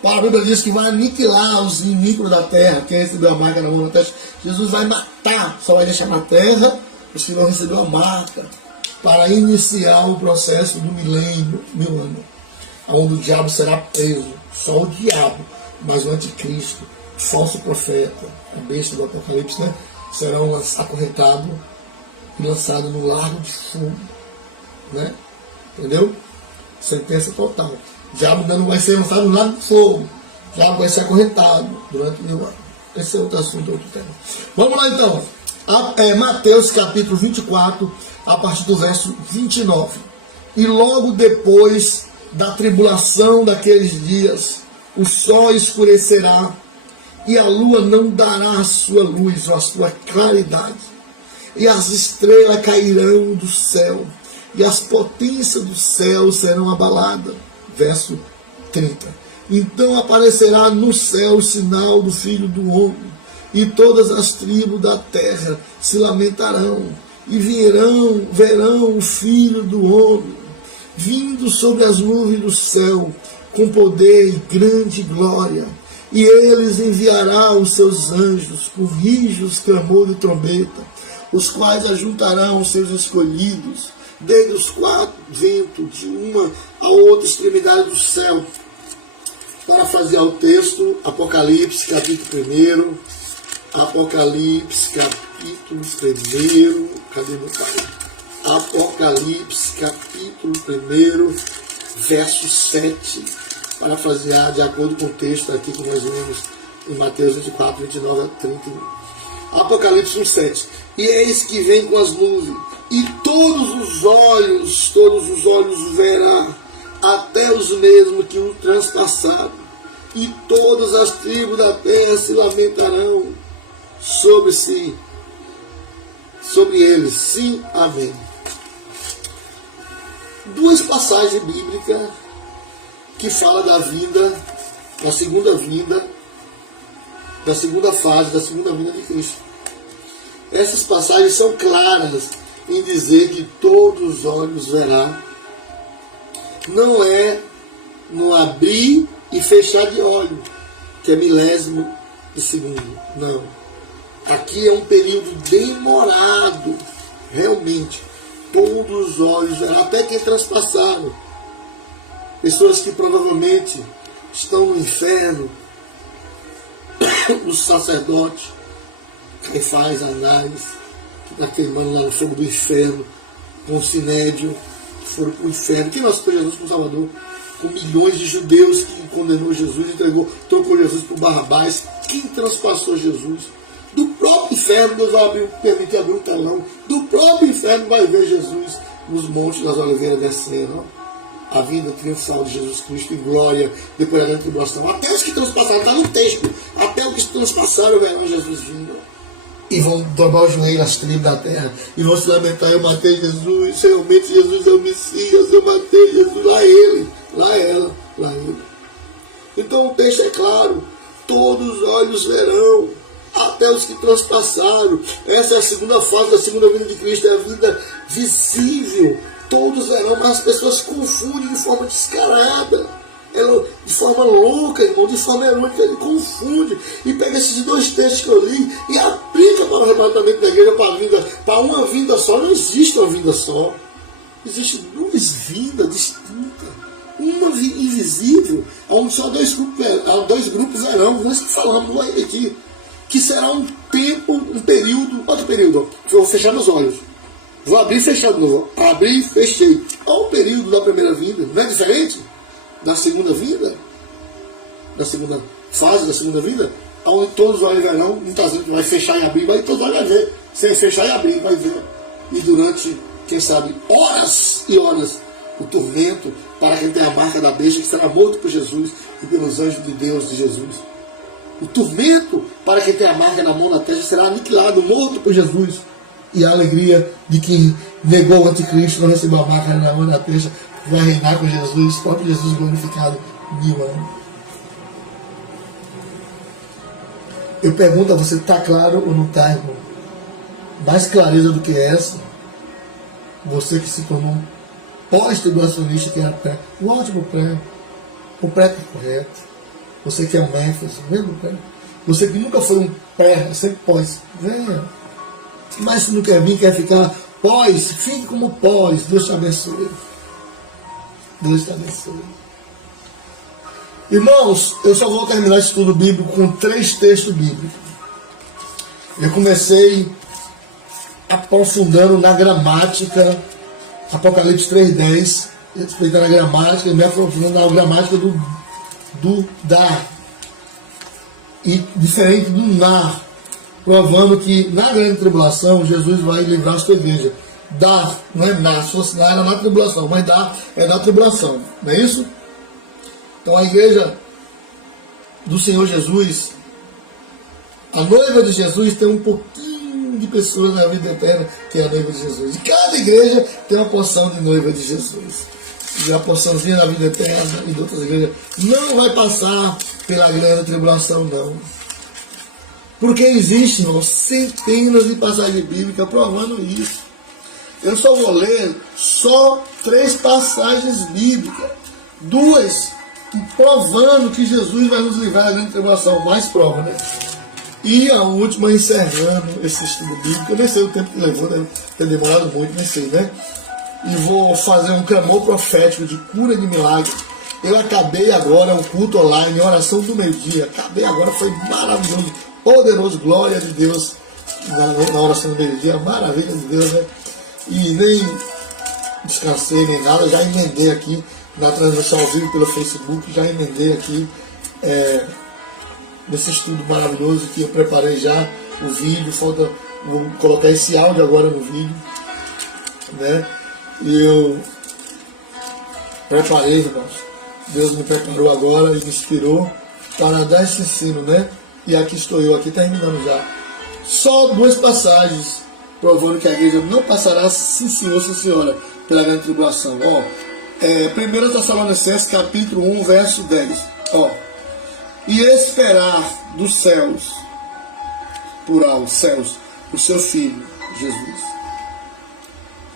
A Bíblia diz que vai aniquilar os inimigos da terra. Quem recebeu a marca na mão na testa, Jesus vai matar. Só vai deixar na terra os que não receberam a marca, para iniciar o processo do milênio, 1000 anos, onde o diabo será preso. Só o diabo, mas o anticristo, o falso profeta, a besta do Apocalipse, né, serão acorrentados e lançados no lago de fogo. Né? Entendeu? Sentença total. O diabo não vai ser lançado no lago de fogo. O diabo vai ser acorrentado durante 1000 anos. Esse é outro assunto, outro tema. Vamos lá então. Mateus capítulo 24, a partir do verso 29. E logo depois da tribulação daqueles dias, o sol escurecerá, e a lua não dará a sua luz, ou a sua claridade, e as estrelas cairão do céu, e as potências do céu serão abaladas. Verso 30. Então aparecerá no céu o sinal do Filho do Homem, e todas as tribos da terra se lamentarão, e verão o Filho do Homem, vindo sobre as nuvens do céu, com poder e grande glória. E eles enviará os seus anjos, com rijos clamor de trombeta, os quais ajuntarão os seus escolhidos, desde os quatro ventos, de uma a outra extremidade do céu. Para fazer o texto, Apocalipse capítulo 1, Apocalipse capítulo 1, cadê meu pai? Apocalipse capítulo 1, verso 7, para fazer de acordo com o texto aqui que nós vemos em Mateus 24, 29 a 31. Apocalipse 1, 7. E eis que vem com as nuvens, e todos os olhos verá, até os mesmos que o transpassaram, e todas as tribos da terra se lamentarão sobre eles. Sim, amém. Duas passagens bíblicas que falam da vinda, da segunda vinda, da segunda fase, da segunda vinda de Cristo. Essas passagens são claras em dizer que todos os olhos verá. Não é no abrir e fechar de olho, que é milésimo de segundo. Não. Aqui é um período demorado, realmente. Todos os olhos verão, até quem transpassaram. Pessoas que provavelmente estão no inferno, os sacerdotes, Caifás, Anás, que está queimando lá no fogo do inferno, com o Sinédrio, que foram para o inferno. Quem nós Jesus como Salvador? Com milhões de judeus que condenou Jesus, trocou Jesus por Barrabás. Quem transpassou Jesus? Do próprio inferno, Deus vai permitir abrir um telão. Do próprio inferno vai ver Jesus nos montes das oliveiras descendo. a vinda triunfal de Jesus Cristo em glória, depois da grande tribulação. Até os que transpassaram, está no texto, até os que transpassaram verão Jesus vindo. E vão dobrar os joelhos às tribos da terra, e vão se lamentar: eu matei Jesus, realmente Jesus é o Messias, eu matei Jesus, lá ele, lá ela, lá ele. Então o texto é claro, todos os olhos verão, até os que transpassaram. Essa é a segunda fase da segunda vinda de Cristo, é a vida visível. Todos verão, mas as pessoas confundem de forma descarada, de forma louca, irmão, de forma erônica. Ele confunde e pega esses dois textos que eu li e aplica para o arrebatamento da igreja, para uma vinda só. Não existe uma vinda só, existem duas vindas distintas, uma invisível, onde só dois grupos verão. Nós que falamos, não vai repetir, que será um tempo, um período, outro período, que eu vou fechar meus olhos. Vou abrir e fechar de novo. Abri e fechei. Olha o período da primeira vinda. Não é diferente da segunda vinda? Da segunda fase da segunda vinda? Onde todos os olhos verão, não está dizendo que vai fechar e abrir, mas todos os olhos vai ver. Sem fechar e abrir, vai ver. E durante, quem sabe, horas e horas, o tormento para quem tem a marca da besta, que será morto por Jesus e pelos anjos de Deus de Jesus. O tormento para quem tem a marca na mão na testa será aniquilado, morto por Jesus. E a alegria de quem negou o anticristo, não recebeu a marca na mão na testa, vai reinar com Jesus, o próprio Jesus glorificado 1000 anos. Eu pergunto a você, está claro ou não está, irmão? Mais clareza do que essa, você que se tornou um pós-tribulacionista, que era pré, volte para o pré. O pré está correto. Você que é um énfase, mesmo pré. Você que nunca foi um pré, sempre pós, venha. Mas se não quer vir, quer ficar pós, fique como pós. Deus te abençoe. Deus te abençoe. Irmãos, eu só vou terminar esse estudo bíblico com 3 textos bíblicos. Eu comecei aprofundando na gramática, Apocalipse 3:10, respeitando a gramática, e me aprofundando na gramática do dar. E diferente do nar, provando que na grande tribulação Jesus vai livrar a sua igreja. Dar, não é na, se fosse lá era na tribulação, mas dar é na tribulação, não é isso? Então a igreja do Senhor Jesus, a noiva de Jesus, tem um pouquinho de pessoas na vida eterna que é a noiva de Jesus. E cada igreja tem uma porção de noiva de Jesus. E a porçãozinha da vida eterna e de outras igrejas não vai passar pela grande tribulação, não. Porque existem, irmão, centenas de passagens bíblicas provando isso. Eu só vou ler só 3 passagens bíblicas. 2 provando que Jesus vai nos livrar da grande tribulação. Mais prova, né? E a última, encerrando esse estudo bíblico. Eu nem sei o tempo que levou, deve ter demorado muito, nem sei, né? E vou fazer um clamor profético de cura de milagre. Eu acabei agora um culto online, oração do meio-dia. Acabei agora, foi maravilhoso, poderoso, glória de Deus na oração do meio-dia, maravilha de Deus, né? E nem descansei nem nada, já emendei aqui na transmissão ao vivo pelo Facebook, já emendei aqui nesse estudo maravilhoso que eu preparei já o vídeo, vou colocar esse áudio agora no vídeo, né? E eu preparei, irmãos, Deus me preparou agora e me inspirou para dar esse ensino, né? E aqui estou eu, aqui terminando já. Só 2 passagens provando que a igreja não passará, sim senhor, sim senhora, pela grande tribulação. 1 Tessalonicenses capítulo 1, verso 10. E esperar dos céus, plural, céus, o seu Filho, Jesus,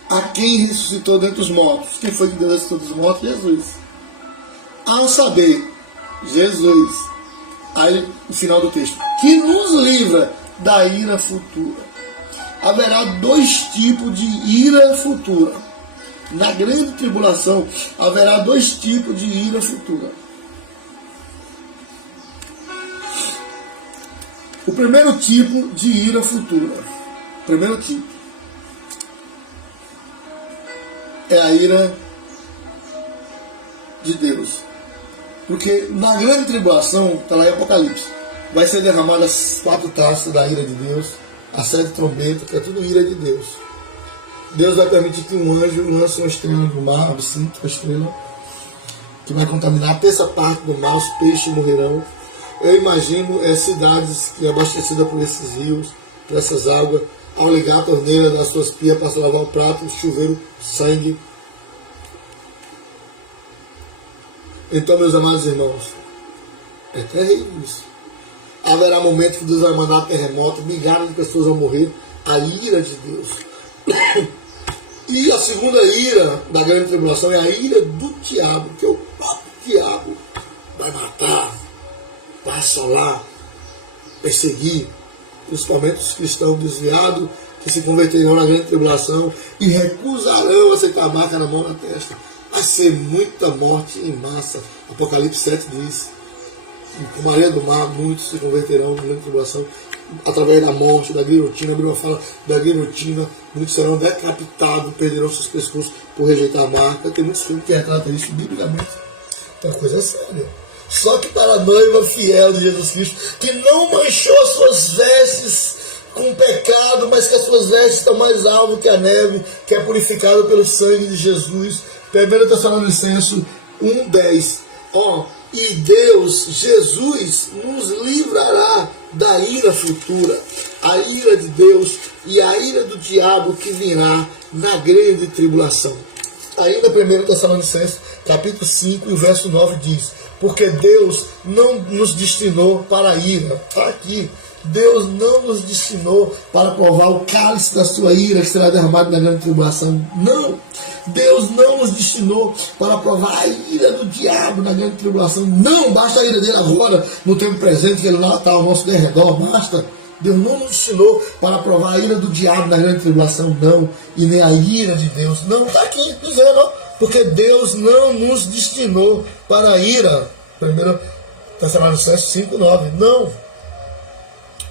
a quem ressuscitou dentre os mortos. Quem foi que Deus ressuscitou dos mortos? Jesus. A saber, Jesus, aí o final do texto, que nos livra da ira futura. Haverá 2 tipos de ira futura. Na grande tribulação haverá 2 tipos de ira futura. O primeiro tipo de ira futura, é a ira de Deus. Porque na grande tribulação, está lá em Apocalipse, vai ser derramadas 4 taças da ira de Deus, as 7 trombetas, que é tudo ira de Deus. Deus vai permitir que um anjo lance uma estrela no mar, absinto, uma estrela, que vai contaminar a terça parte do mar, os peixes morrerão. Eu imagino cidades que abastecidas por esses rios, por essas águas, ao ligar a torneira das suas pias para se lavar o prato, o chuveiro, sangue. Então, meus amados irmãos, é terrível isso. Haverá momento que Deus vai mandar terremoto, milhares de pessoas vão morrer. A ira de Deus. E a segunda ira da grande tribulação é a ira do diabo, que é o próprio diabo vai matar, vai assolar, perseguir, principalmente os cristãos desviados que se converterão na grande tribulação e recusarão aceitar a marca na mão na testa. Vai ser muita morte em massa. Apocalipse 7 diz. Com a maré do mar, muitos se converterão na grande tribulação através da morte, da guilhotina. A Bíblia fala da guilhotina. Muitos serão decapitados, perderão seus pescoços por rejeitar a marca. Tem muitos filmes que retratam isso biblicamente. É uma coisa séria. Só que para a noiva fiel de Jesus Cristo, que não manchou as suas vestes com pecado, mas que as suas vestes estão mais alvas que a neve, que é purificado pelo sangue de Jesus. 1 Tessalonicenses 1:10. E Deus, Jesus, nos livrará da ira futura, a ira de Deus e a ira do diabo que virá na grande tribulação. Ainda 1 Tessalonicenses, capítulo 5, e o verso 9 diz: porque Deus não nos destinou para a ira. Está aqui. Deus não nos destinou para provar o cálice da sua ira que será derramado na grande tribulação. Não. Deus não nos destinou para provar a ira do diabo na grande tribulação. Não. Basta a ira dele agora, no tempo presente, que ele lá está ao nosso derredor. Basta. Deus não nos destinou para provar a ira do diabo na grande tribulação. Não. E nem a ira de Deus. Não. Está aqui dizendo. Porque Deus não nos destinou para a ira. 1 Tessalonicenses 5:9. Não.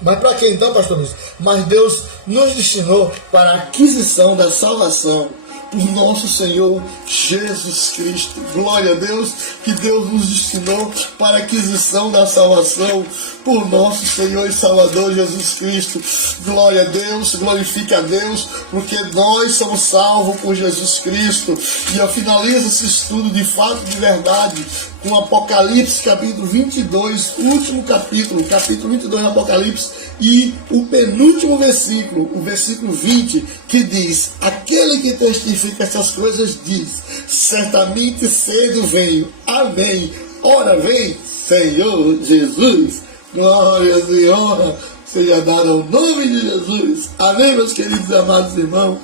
Mas para quem então, pastor Luiz? Mas Deus nos destinou para a aquisição da salvação por nosso Senhor Jesus Cristo. Glória a Deus, que Deus nos destinou para a aquisição da salvação por nosso Senhor e Salvador Jesus Cristo. Glória a Deus, glorifique a Deus, porque nós somos salvos por Jesus Cristo. E eu finalizo esse estudo de fato, de verdade, com Apocalipse capítulo 22, último capítulo 22 do Apocalipse, e o penúltimo versículo, o versículo 20, que diz: aquele que testifica essas coisas diz: certamente cedo venho. Amém. Ora vem, Senhor Jesus. Glórias e honra seja dada ao nome de Jesus. Amém, meus queridos e amados irmãos.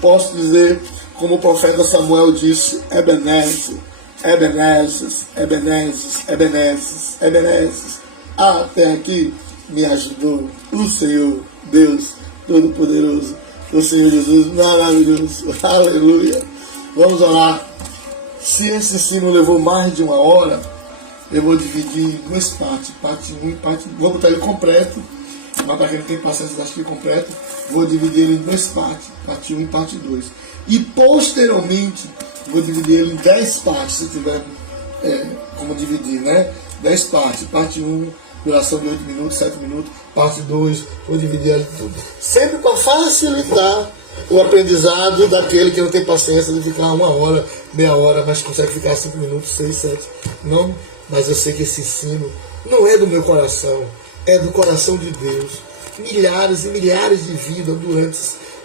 Posso dizer, como o profeta Samuel disse: Ebenezer, Ebenezer, Ebenezer, Ebenezer, Ebenezer. Até aqui me ajudou o Senhor, Deus Todo-Poderoso, o Senhor Jesus maravilhoso. Aleluia. Vamos orar. Se esse ensino levou mais de 1 hora, eu vou dividir em 2 partes, parte 1 e parte 2. Vou botar ele completo, mas para quem não tem paciência de assistir completo, vou dividir ele em 2 partes, parte 1 e parte 2. E posteriormente, vou dividir ele em 10 partes, se tiver como dividir, né? 10 partes, parte 1, duração de 8 minutos, 7 minutos, parte 2, vou dividir ele tudo. Sempre para facilitar o aprendizado daquele que não tem paciência de ficar 1 hora, meia hora, mas consegue ficar 5 minutos, 6, 7. Não. Mas eu sei que esse ensino não é do meu coração, é do coração de Deus. Milhares e milhares de vidas durante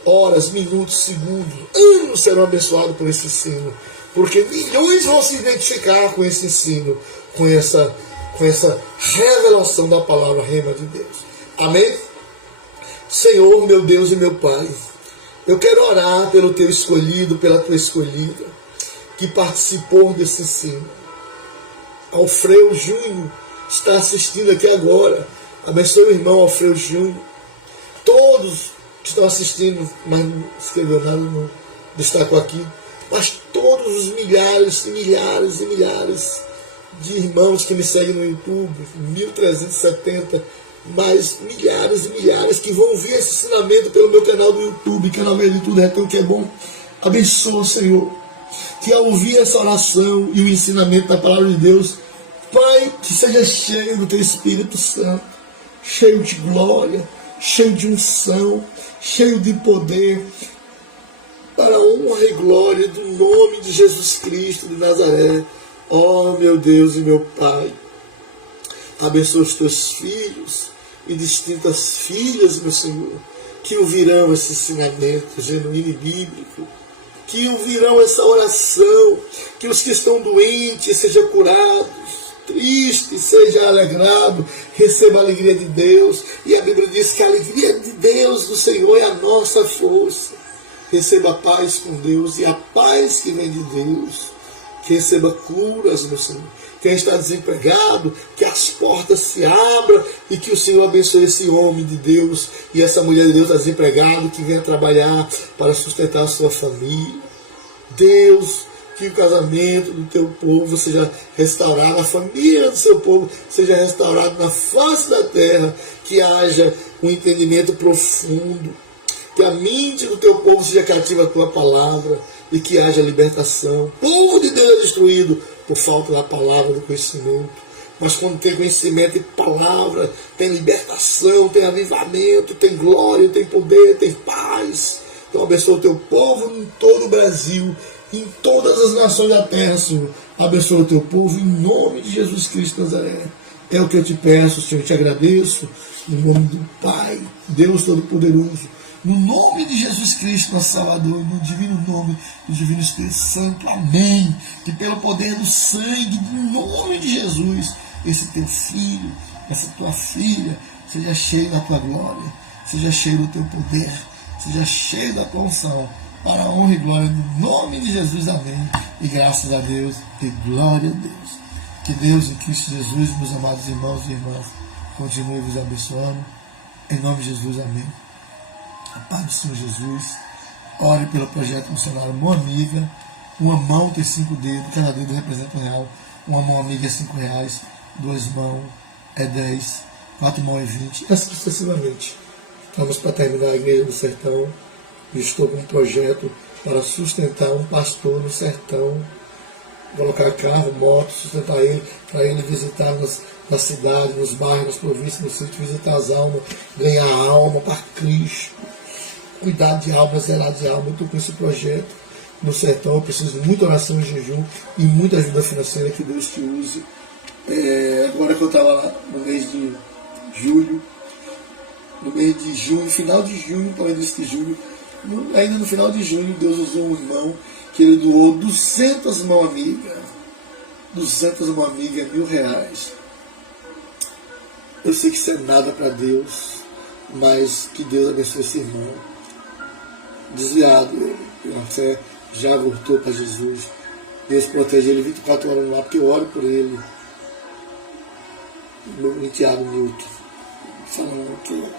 horas, minutos, segundos, anos serão abençoados por esse ensino. Porque milhões vão se identificar com esse ensino, com essa revelação da palavra rema de Deus. Amém? Senhor, meu Deus e meu Pai, eu quero orar pelo teu escolhido, pela tua escolhida, que participou desse ensino. Alfredo Júnior está assistindo aqui agora. Abençoe o irmão Alfredo Júnior. Todos que estão assistindo, mas não escreveu nada, não destacou aqui. Mas todos os milhares e milhares e milhares de irmãos que me seguem no YouTube, 1370, mais milhares e milhares que vão ver esse ensinamento pelo meu canal do YouTube, canal de Tudo é Tão Que É Bom. Abençoa, Senhor, que ao ouvir essa oração e o ensinamento da palavra de Deus, Pai, que seja cheio do teu Espírito Santo, cheio de glória, cheio de unção, cheio de poder, para a honra e glória do nome de Jesus Cristo de Nazaré. Oh, meu Deus e meu Pai, abençoa os teus filhos e distintas filhas, meu Senhor, que ouvirão esse ensinamento genuíno e bíblico, que ouvirão essa oração, que os que estão doentes sejam curados, triste, seja alegrado, receba a alegria de Deus. E a Bíblia diz que a alegria de Deus, do Senhor, é a nossa força. Receba a paz com Deus e a paz que vem de Deus. Que receba curas, meu Senhor. Quem está desempregado, que as portas se abram e que o Senhor abençoe esse homem de Deus e essa mulher de Deus está desempregado, que venha trabalhar para sustentar a sua família. Deus, que o casamento do teu povo seja restaurado, a família do seu povo seja restaurada na face da terra, que haja um entendimento profundo, que a mente do teu povo seja cativa à tua palavra e que haja libertação. O povo de Deus é destruído por falta da palavra, do conhecimento. Mas quando tem conhecimento e palavra, tem libertação, tem avivamento, tem glória, tem poder, tem paz. Então abençoa o teu povo em todo o Brasil, em todas as nações da terra, Senhor. Abençoa o teu povo em nome de Jesus Cristo de Nazaré. É o que eu te peço, Senhor, eu te agradeço, em nome do Pai, Deus Todo-Poderoso, no nome de Jesus Cristo, nosso Salvador, no divino nome do Divino Espírito Santo. Amém. Que pelo poder do sangue, no nome de Jesus, esse teu filho, essa tua filha, seja cheio da tua glória, seja cheio do teu poder, seja cheio da tua unção, para a honra e glória do nome de Jesus. Amém. E graças a Deus e glória a Deus. Que Deus em Cristo Jesus, meus amados irmãos e irmãs, continue vos abençoando. Em nome de Jesus, amém. A paz do Senhor Jesus. Ore pelo projeto missionário Mão Amiga. Uma mão tem 5 dedos, cada dedo representa R$1. Uma mão amiga é R$5, 2 mãos é 10, 4 mãos é 20, e assim sucessivamente. Estamos para terminar a Igreja do Sertão e estou com um projeto para sustentar um pastor no sertão, colocar carro, moto, sustentar ele, para ele visitar na cidade, nos bairros, nas províncias, no sítio, visitar as almas, ganhar alma para Cristo, cuidar de alma, zerar de alma. Eu estou com esse projeto no sertão. Eu preciso de muita oração e jejum e muita ajuda financeira. Que Deus te use. Agora que eu estava lá no mês de julho, final de junho, para início de julho, ainda no final de junho, Deus usou um irmão que ele doou 200 mãos amigas. 200 mãos amigas, R$1.000. Eu sei que isso é nada para Deus, mas que Deus abençoe esse irmão. Desviado, ele, a fé já voltou para Jesus. Deus protege ele 24 horas lá, porque eu oro por ele. Meu enteado Newton, falando que o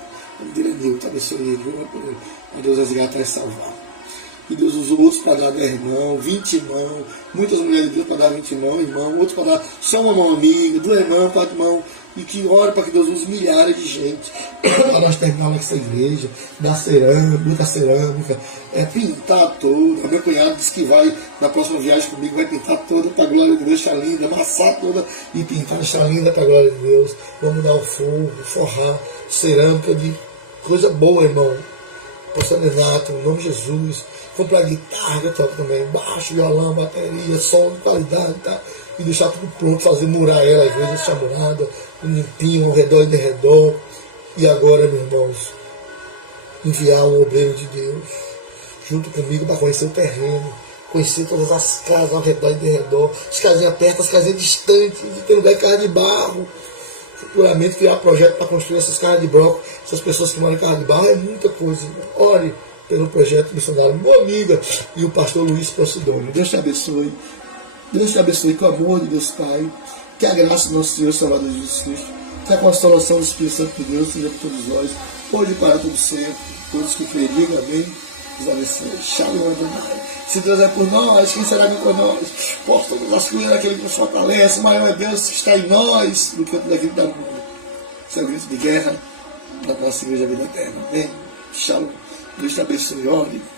nome dele é Newton, abençoe ele, eu oro por ele. Mas Deus resgatar e salvar. E Deus usou outros para dar 10 mãos, 20 mãos, muitas mulheres de Deus para dar 20 mãos, irmão, outros para dar só uma mão amiga, 2 mãos, 4 mãos, e que ora para que Deus use milhares de gente para nós terminarmos essa igreja, dar cerâmica, muita cerâmica, pintar toda. Meu cunhado disse que vai, na próxima viagem comigo, vai pintar toda para a glória de Deus, está linda, amassar toda e pintar, está linda para a glória de Deus. Vamos dar o fogo, forrar, cerâmica de coisa boa, irmão. Porcelanato, em nome de Jesus. Comprar guitarra, eu toco também, baixo, violão, bateria, som de qualidade, tá? E deixar tudo pronto, fazer murar ela, às vezes deixar murada, limpinho, ao redor e de redor. E agora, meus irmãos, enviar um obreiro de Deus junto comigo para conhecer o terreno, conhecer todas as casas ao redor e de redor, as casinhas perto, as casinhas distantes, de ter lugar de casa de barro. Futuramente criar projeto para construir essas casas de bloco, essas pessoas que moram em casa de barro, é muita coisa. Ore pelo projeto missionário Mão Amiga e o pastor Luiz Posidônio. Deus te abençoe. Deus te abençoe com o amor de Deus Pai. Que a graça do nosso Senhor Salvador Jesus Cristo, que a consolação do Espírito Santo de Deus seja por todos nós, hoje e para todo sempre. Todos que crerem, digam amém. Deus abençoe. Shalom Adonai. Se Deus é por nós, quem será por nós? Posso todas as coisas daquele que nos fortalece. Maior é Deus que está em nós do que tudo aquilo da mundo. Esse é o grito de guerra da nossa igreja Vida Eterna. Amém. Shalom. Deus te abençoe. Ore.